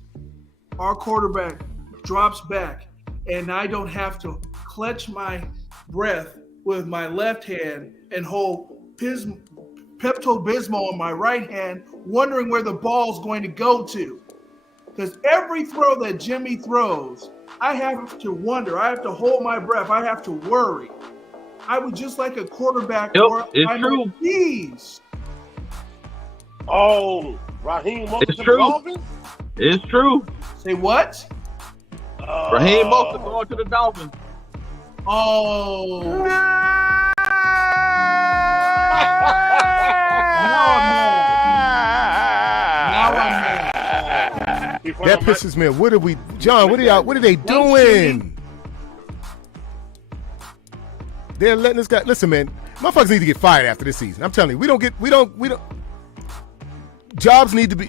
our quarterback drops back, and I don't have to clutch my breath with my left hand and hold Pepto-Bismol in my right hand, wondering where the ball's going to go to. Because every throw that Jimmy throws I have to wonder. I have to hold my breath. I have to worry. I would just like a quarterback. Yep, it's true. Please. Oh, Raheem Mostert It's to the true. Dolphins? It's true. Say what? Raheem Mostert going to the Dolphins. Oh. That pisses me off. What are we, John? What are they doing? They're letting this guy. Listen, man, motherfuckers need to get fired after this season. I'm telling you, we don't. Jobs need to be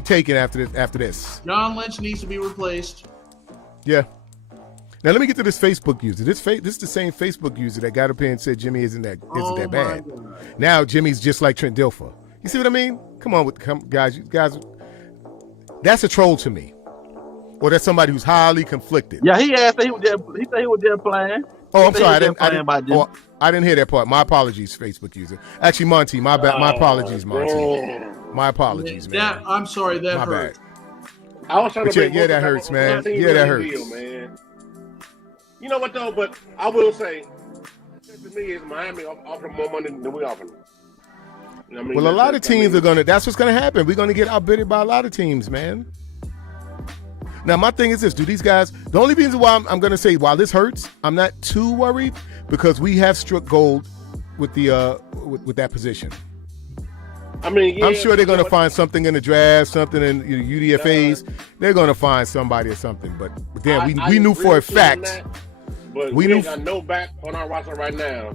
taken after this. John Lynch needs to be replaced. Yeah. Now let me get to this Facebook user. This is the same Facebook user that got up here and said Jimmy isn't that bad. Now Jimmy's just like Trent Dilfer. You see what I mean? Come on, guys. You guys, that's a troll to me, or that's somebody who's highly conflicted. Yeah, he asked. He said he was there playing. Oh, I'm sorry. I didn't hear that part. My apologies, Facebook user. Actually, Monty, my bad. My apologies, Monty. My apologies, man. I'm sorry. That hurt. Bad. I was trying to bring that hurts, man. Yeah, that hurts. Deal, man. You know what though? But I will say, to me, is Miami offering more money than we offer. You know what I mean? Well, a lot of teams are gonna. That's what's gonna happen. We're gonna get outbidded by a lot of teams, man. Now, my thing is this: do these guys? The only reason why I'm gonna say while this hurts, I'm not too worried because we have struck gold with the with that position. I mean, I'm sure they're gonna find something in the draft, something in UDFA's. They're gonna find somebody or something. But damn, we knew for a fact. But we ain't got no back on our roster right now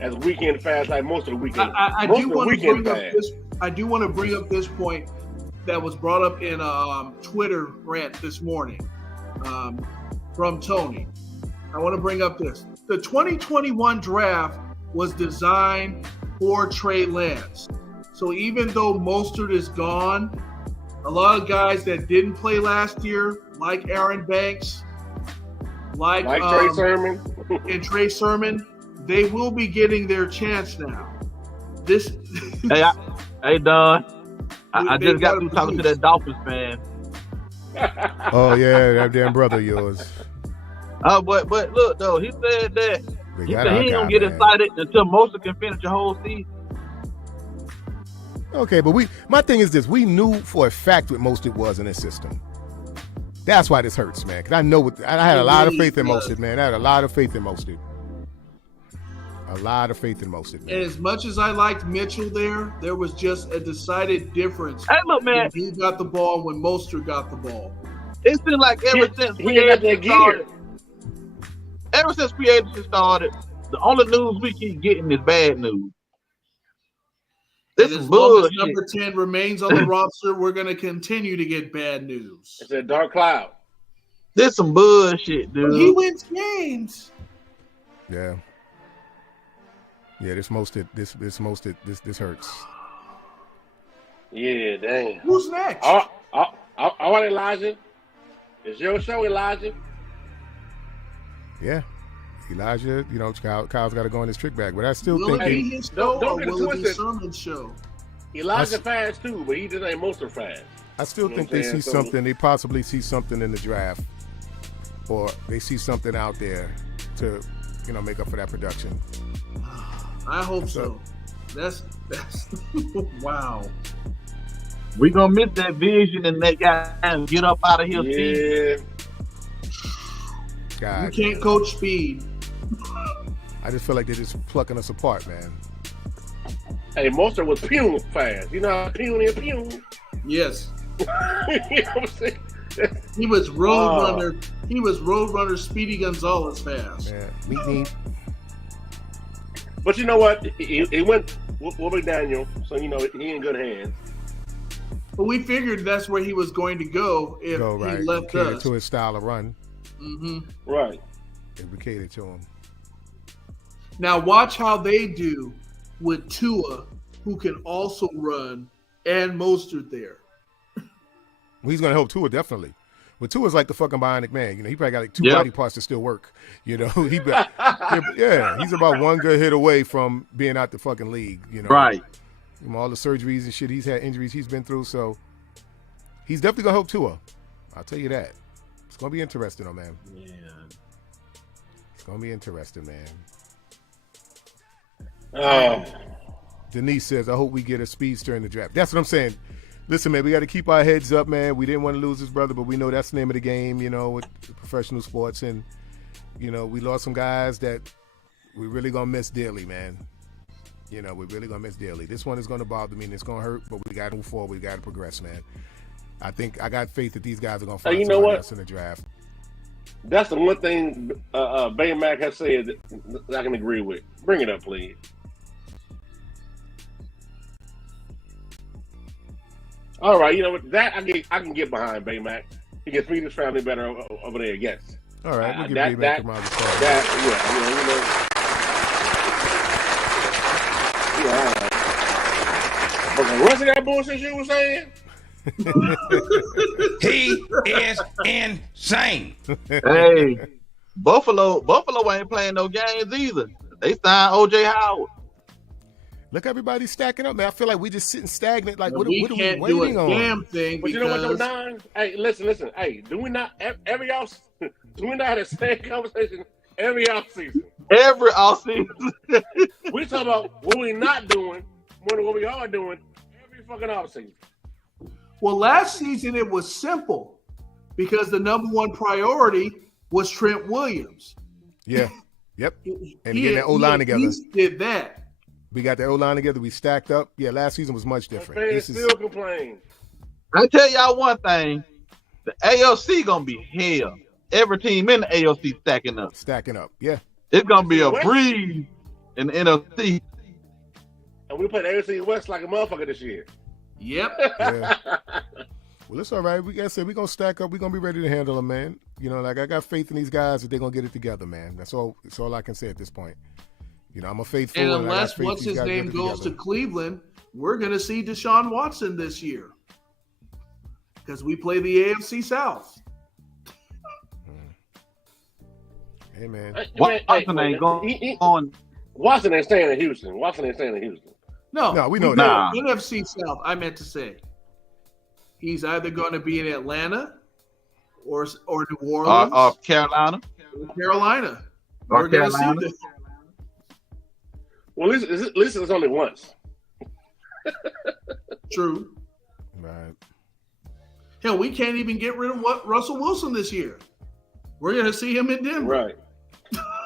as weekend fast like most of the weekend. I do want to bring up this point that was brought up in a Twitter rant this morning from Tony. I want to bring up this. The 2021 draft was designed for Trey Lance. So even though Mostert is gone, a lot of guys that didn't play last year, like Aaron Banks, like Trey Sermon, and Trey Sermon, they will be getting their chance now. Hey, Don. I just got through talking to that Dolphins fan. Oh yeah, that damn brother of yours. But look though, he said that he ain't gonna get excited until Mostert can finish the whole season. Okay, but my thing is this: we knew for a fact what Mostert was in his system. That's why this hurts, man. Because I had a lot of faith in Mostert, man. I had a lot of faith in Mostert. Man. And as much as I liked Mitchell there was just a decided difference. Hey, look, man. When he got the ball when Mostert got the ball. It's been like ever since free agency started, the only news we keep getting is bad news. This is bullshit. Number 10 remains on the roster, we're going to continue to get bad news. It's a dark cloud. This some bullshit, dude. But he wins games. Yeah. Yeah, this hurts. Yeah, damn. Who's next? All right, Elijah. It's your show, Elijah. Yeah. Elijah, Kyle's got to go in his trick bag, but I still will think it be his show or will it be Sermon's show? Elijah fast too, but he just ain't Mostert fast. I still think they see something. They possibly see something in the draft, or they see something out there to, make up for that production. I hope so. That's wow. We gonna miss that vision and that guy and get up out of here. Yeah. God, you can't coach speed. I just feel like they're just plucking us apart, man. Hey, Mostert was pew fast. You know how pew is pew? Yes. You know what I'm saying? He was Roadrunner. He was Roadrunner Speedy Gonzalez fast. Yeah. But you know what? He went with McDaniel, so he in good hands. But we figured that's where he was going to go if he left us. To his style of run. Mm-hmm. Right. If we catered to him. Now watch how they do with Tua, who can also run, and Mostert there. Well, he's going to help Tua, definitely. But Tua's like the fucking bionic man. He probably got like two body parts that still work. He's about one good hit away from being out the fucking league. Right. All the surgeries and shit he's had, injuries he's been through. So he's definitely going to help Tua. I'll tell you that. It's gonna be interesting, though, man. Yeah. It's gonna be interesting, man. Oh. Denise says, I hope we get a speedster in the draft. That's what I'm saying. Listen, man, we got to keep our heads up, man. We didn't want to lose his brother, but we know that's the name of the game, you know, with professional sports. And, you know, we lost some guys that we really going to miss dearly, man. You know, we're really going to miss dearly. This one is going to bother me, and it's going to hurt, but we got to move forward. We got to progress, man. I got faith that these guys are going to find somebody else in the draft. That's the one thing Baymack has said that I can agree with. Bring it up, please. All right, you know what? That I can get behind Baymack. He gets me his family better over there. Yes. All right, we'll give Baymack a round of applause. What's that bullshit you were saying? He is insane. Hey, Buffalo ain't playing no games either. They signed O.J. Howard. Look, everybody's stacking up, man. I feel like we just sitting stagnant. Like, what are we can't waiting do a on? damn thing. But you know what, though, Don? Hey, listen. Hey, do we not have the same conversation every offseason? Every offseason. We talk about what we're not doing more than what we are doing every fucking offseason. Well, last season it was simple because the number one priority was Trent Williams. Yeah. Yep. And getting that O-line together. He did that. We got the O-line together. We stacked up. Yeah, last season was much different. Fans still complain. I tell y'all one thing: the AFC gonna be hell. Every team in the AFC stacking up. Stacking up. Yeah. It's gonna be a breeze in the NFC. And we played AFC West like a motherfucker this year. Yep. Yeah. Well, it's all right. We gotta say we're gonna stack up. We're gonna be ready to handle them, man. You know, like I got faith in these guys that they're gonna get it together, man. That's all I can say at this point. You know, I'm a faithful. And unless what's his name goes to Cleveland, we're going to see Deshaun Watson this year because we play the AFC South. Hey, man. Watson ain't going. Watson ain't staying in Houston. No, we know that. NFC South, I meant to say. He's either going to be in Atlanta or New Orleans. Or Carolina. Carolina. Or we're going to see this. Well, listen, it's only once. True. Right. Hell, we can't even get rid of Russell Wilson this year. We're going to see him in Denver. Right.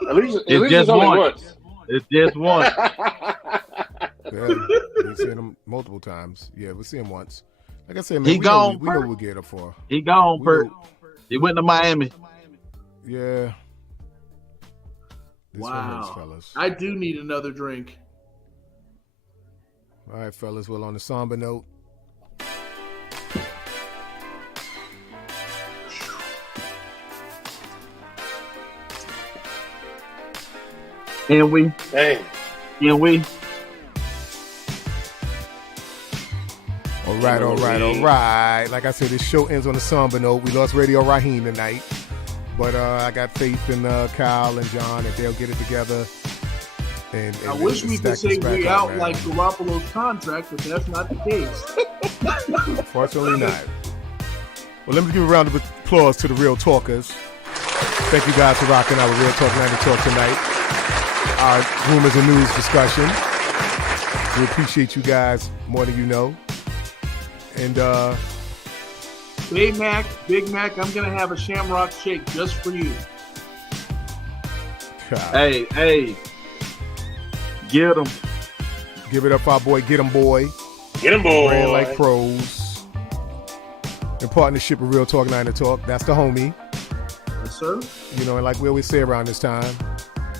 At least it's only once. It's just one. Yeah, we've seen him multiple times. Yeah, we'll see him once. Like I said, man, we know what we'll get up for. He gone, Bert. He went to Miami. Yeah. This wow. hurts, fellas. I do need another drink. All right, fellas. Well, on the somber note, And we. All right. Like I said, this show ends on a somber note. We lost Radio Raheem tonight. But I got faith in Kyle and John that they'll get it together. And I wish we could say we out like Garoppolo's contract, but that's not the case. Unfortunately not. Well, let me give a round of applause to the Real Talkers. Thank you guys for rocking our Real Talk 90 Talk tonight. Our rumors and news discussion. We appreciate you guys more than you know. And Big Mac, I'm going to have a Shamrock Shake just for you. God. Hey. Get him. Give it up for our boy, Get him Boy. Get him boy. Brand like pros. In partnership with Real Talk 90 Talk. That's the homie. Yes, sir. You know, and like we always say around this time,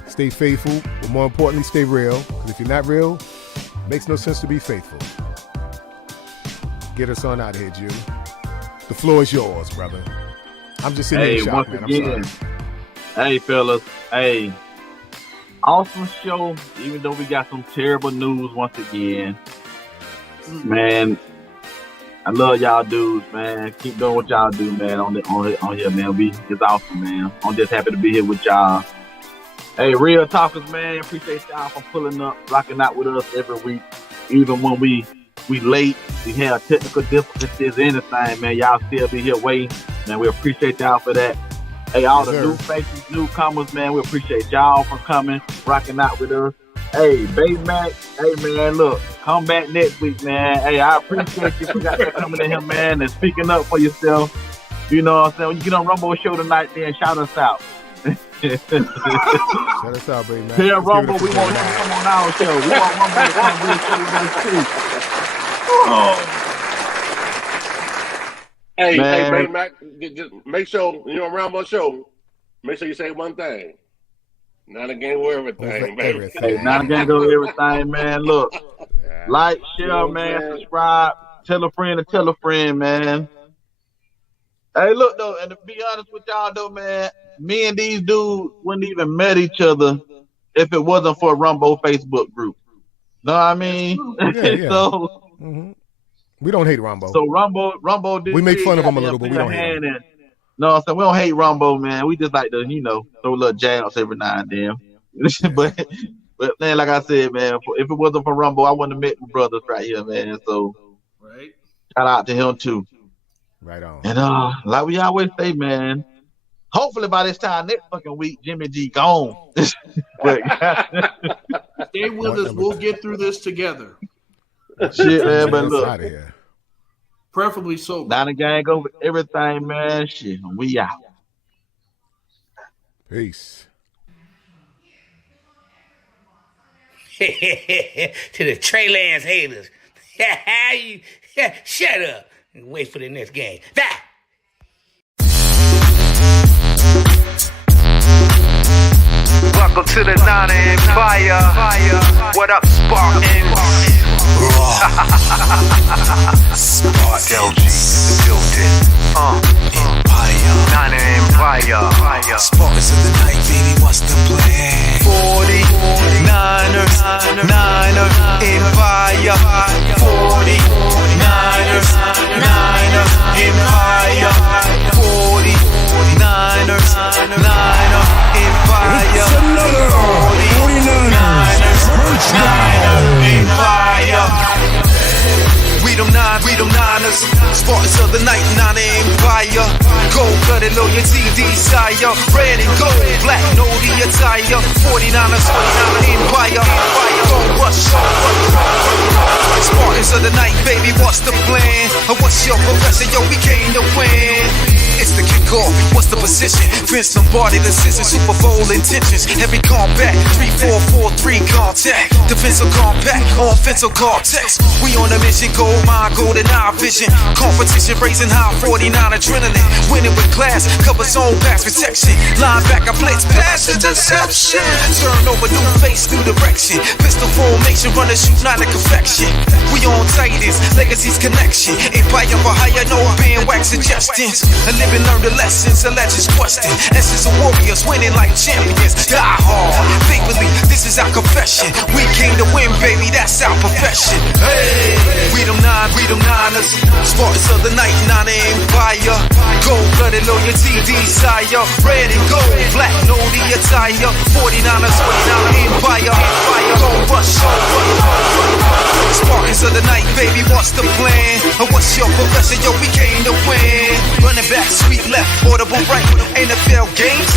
stay faithful, but more importantly, stay real. Because if you're not real, it makes no sense to be faithful. Get us on out of here, Jew. The floor is yours, brother. I'm just sitting here in shock, man. I'm sorry. Hey, fellas. Hey. Awesome show, even though we got some terrible news once again. Man, I love y'all dudes, man. Keep doing what y'all do, man, on here, man. It's awesome, man. I'm just happy to be here with y'all. Hey, Real Talkers, man. Appreciate y'all for pulling up, rocking out with us every week. Even when we late, we have technical difficulties, anything, man. Y'all still be here waiting. Man, we appreciate y'all for that. Hey, all the new faces, newcomers, man, we appreciate y'all for coming, rocking out with us. Hey, Baby Mac, hey, man, look, come back next week, man. Hey, I appreciate you for coming in here, man, and speaking up for yourself. You know what I'm saying? When you get on Rumble Show tonight, then shout us out. Shout us out, Baby Mac. Tell Rumble we want him to come on our show. We want Rumble to come to the show with us, too. Oh. Hey, Baby Mac, just make sure when you're on Rumble Show, make sure you say one thing. Not a game with everything, baby. Hey, not a game with everything, man. Look, like, share, man, subscribe, tell a friend, man. Hey, look, though, and to be honest with y'all, though, man, me and these dudes wouldn't even met each other if it wasn't for a Rumble Facebook group. Know what I mean? Yeah. So, we don't hate Rumble. So Rumble did. We make fun of him a little, but we don't hate him. No, so we don't hate Rumble, man. We just like to, throw a little jabs every now and then. but man, like I said, man, if it wasn't for Rumble, I wouldn't have met my brothers right here, man. So, shout out to him too. Right on. And like we always say, man, hopefully by this time next fucking week, Jimmy G gone. Stay with us. We'll get through this together. Shit, man, but look. Out of here. Preferably sober. Down the gang over everything, man. Shit, we out. Peace. To the Trey Lance haters. Shut up and wait for the next game. That. Welcome to the Nana Empire. What up, Spartans? Del G, the building. Empire. Nana Empire. Spartans of the night, baby, what's the plan? 49ers, Niner Empire. 49ers, Niner Empire. 49ers, Niner Empire. It's another 49ers Niner Empire. We them Niners, Spartans of the night, Niner Empire. Gold-blooded loyalty, desire. Red and gold, black, no the attire. 49ers, Empire. Don't rush. Spartans of the night, baby, what's the plan? What's your profession? Yo, we came to win. It's the kickoff, what's the position? Vince Lombardi, decision, Super Bowl intentions. Heavy combat, 3-4-4-3 contact. Defensive compact, offensive cortex. We on a mission, gold mine, golden eye vision. Competition raising high, 49 adrenaline. Winning with class, cover zone, pass protection. Linebacker blitz, pass interception. Turn over, new face, new direction. Pistol formation, runner, shoot, not a confection. We on Titans, legacies connection. Empire for hire, no bandwagon suggestions. Live and learn the lessons, the legends question. Essence of warriors, winning like champions. Die hard, faithfully, this is our confession. We came to win, baby, that's our profession. Hey, we them Niners, Spartans of the night, Nana Empire. Gold-blooded loyalty, desire. Red and gold, black, no the attire. 49ers, Empire. Don't rush. Spartans of the night, baby, what's the plan? What's your profession? Yo, we came to win. Running back, sweep left, audible right. NFL games.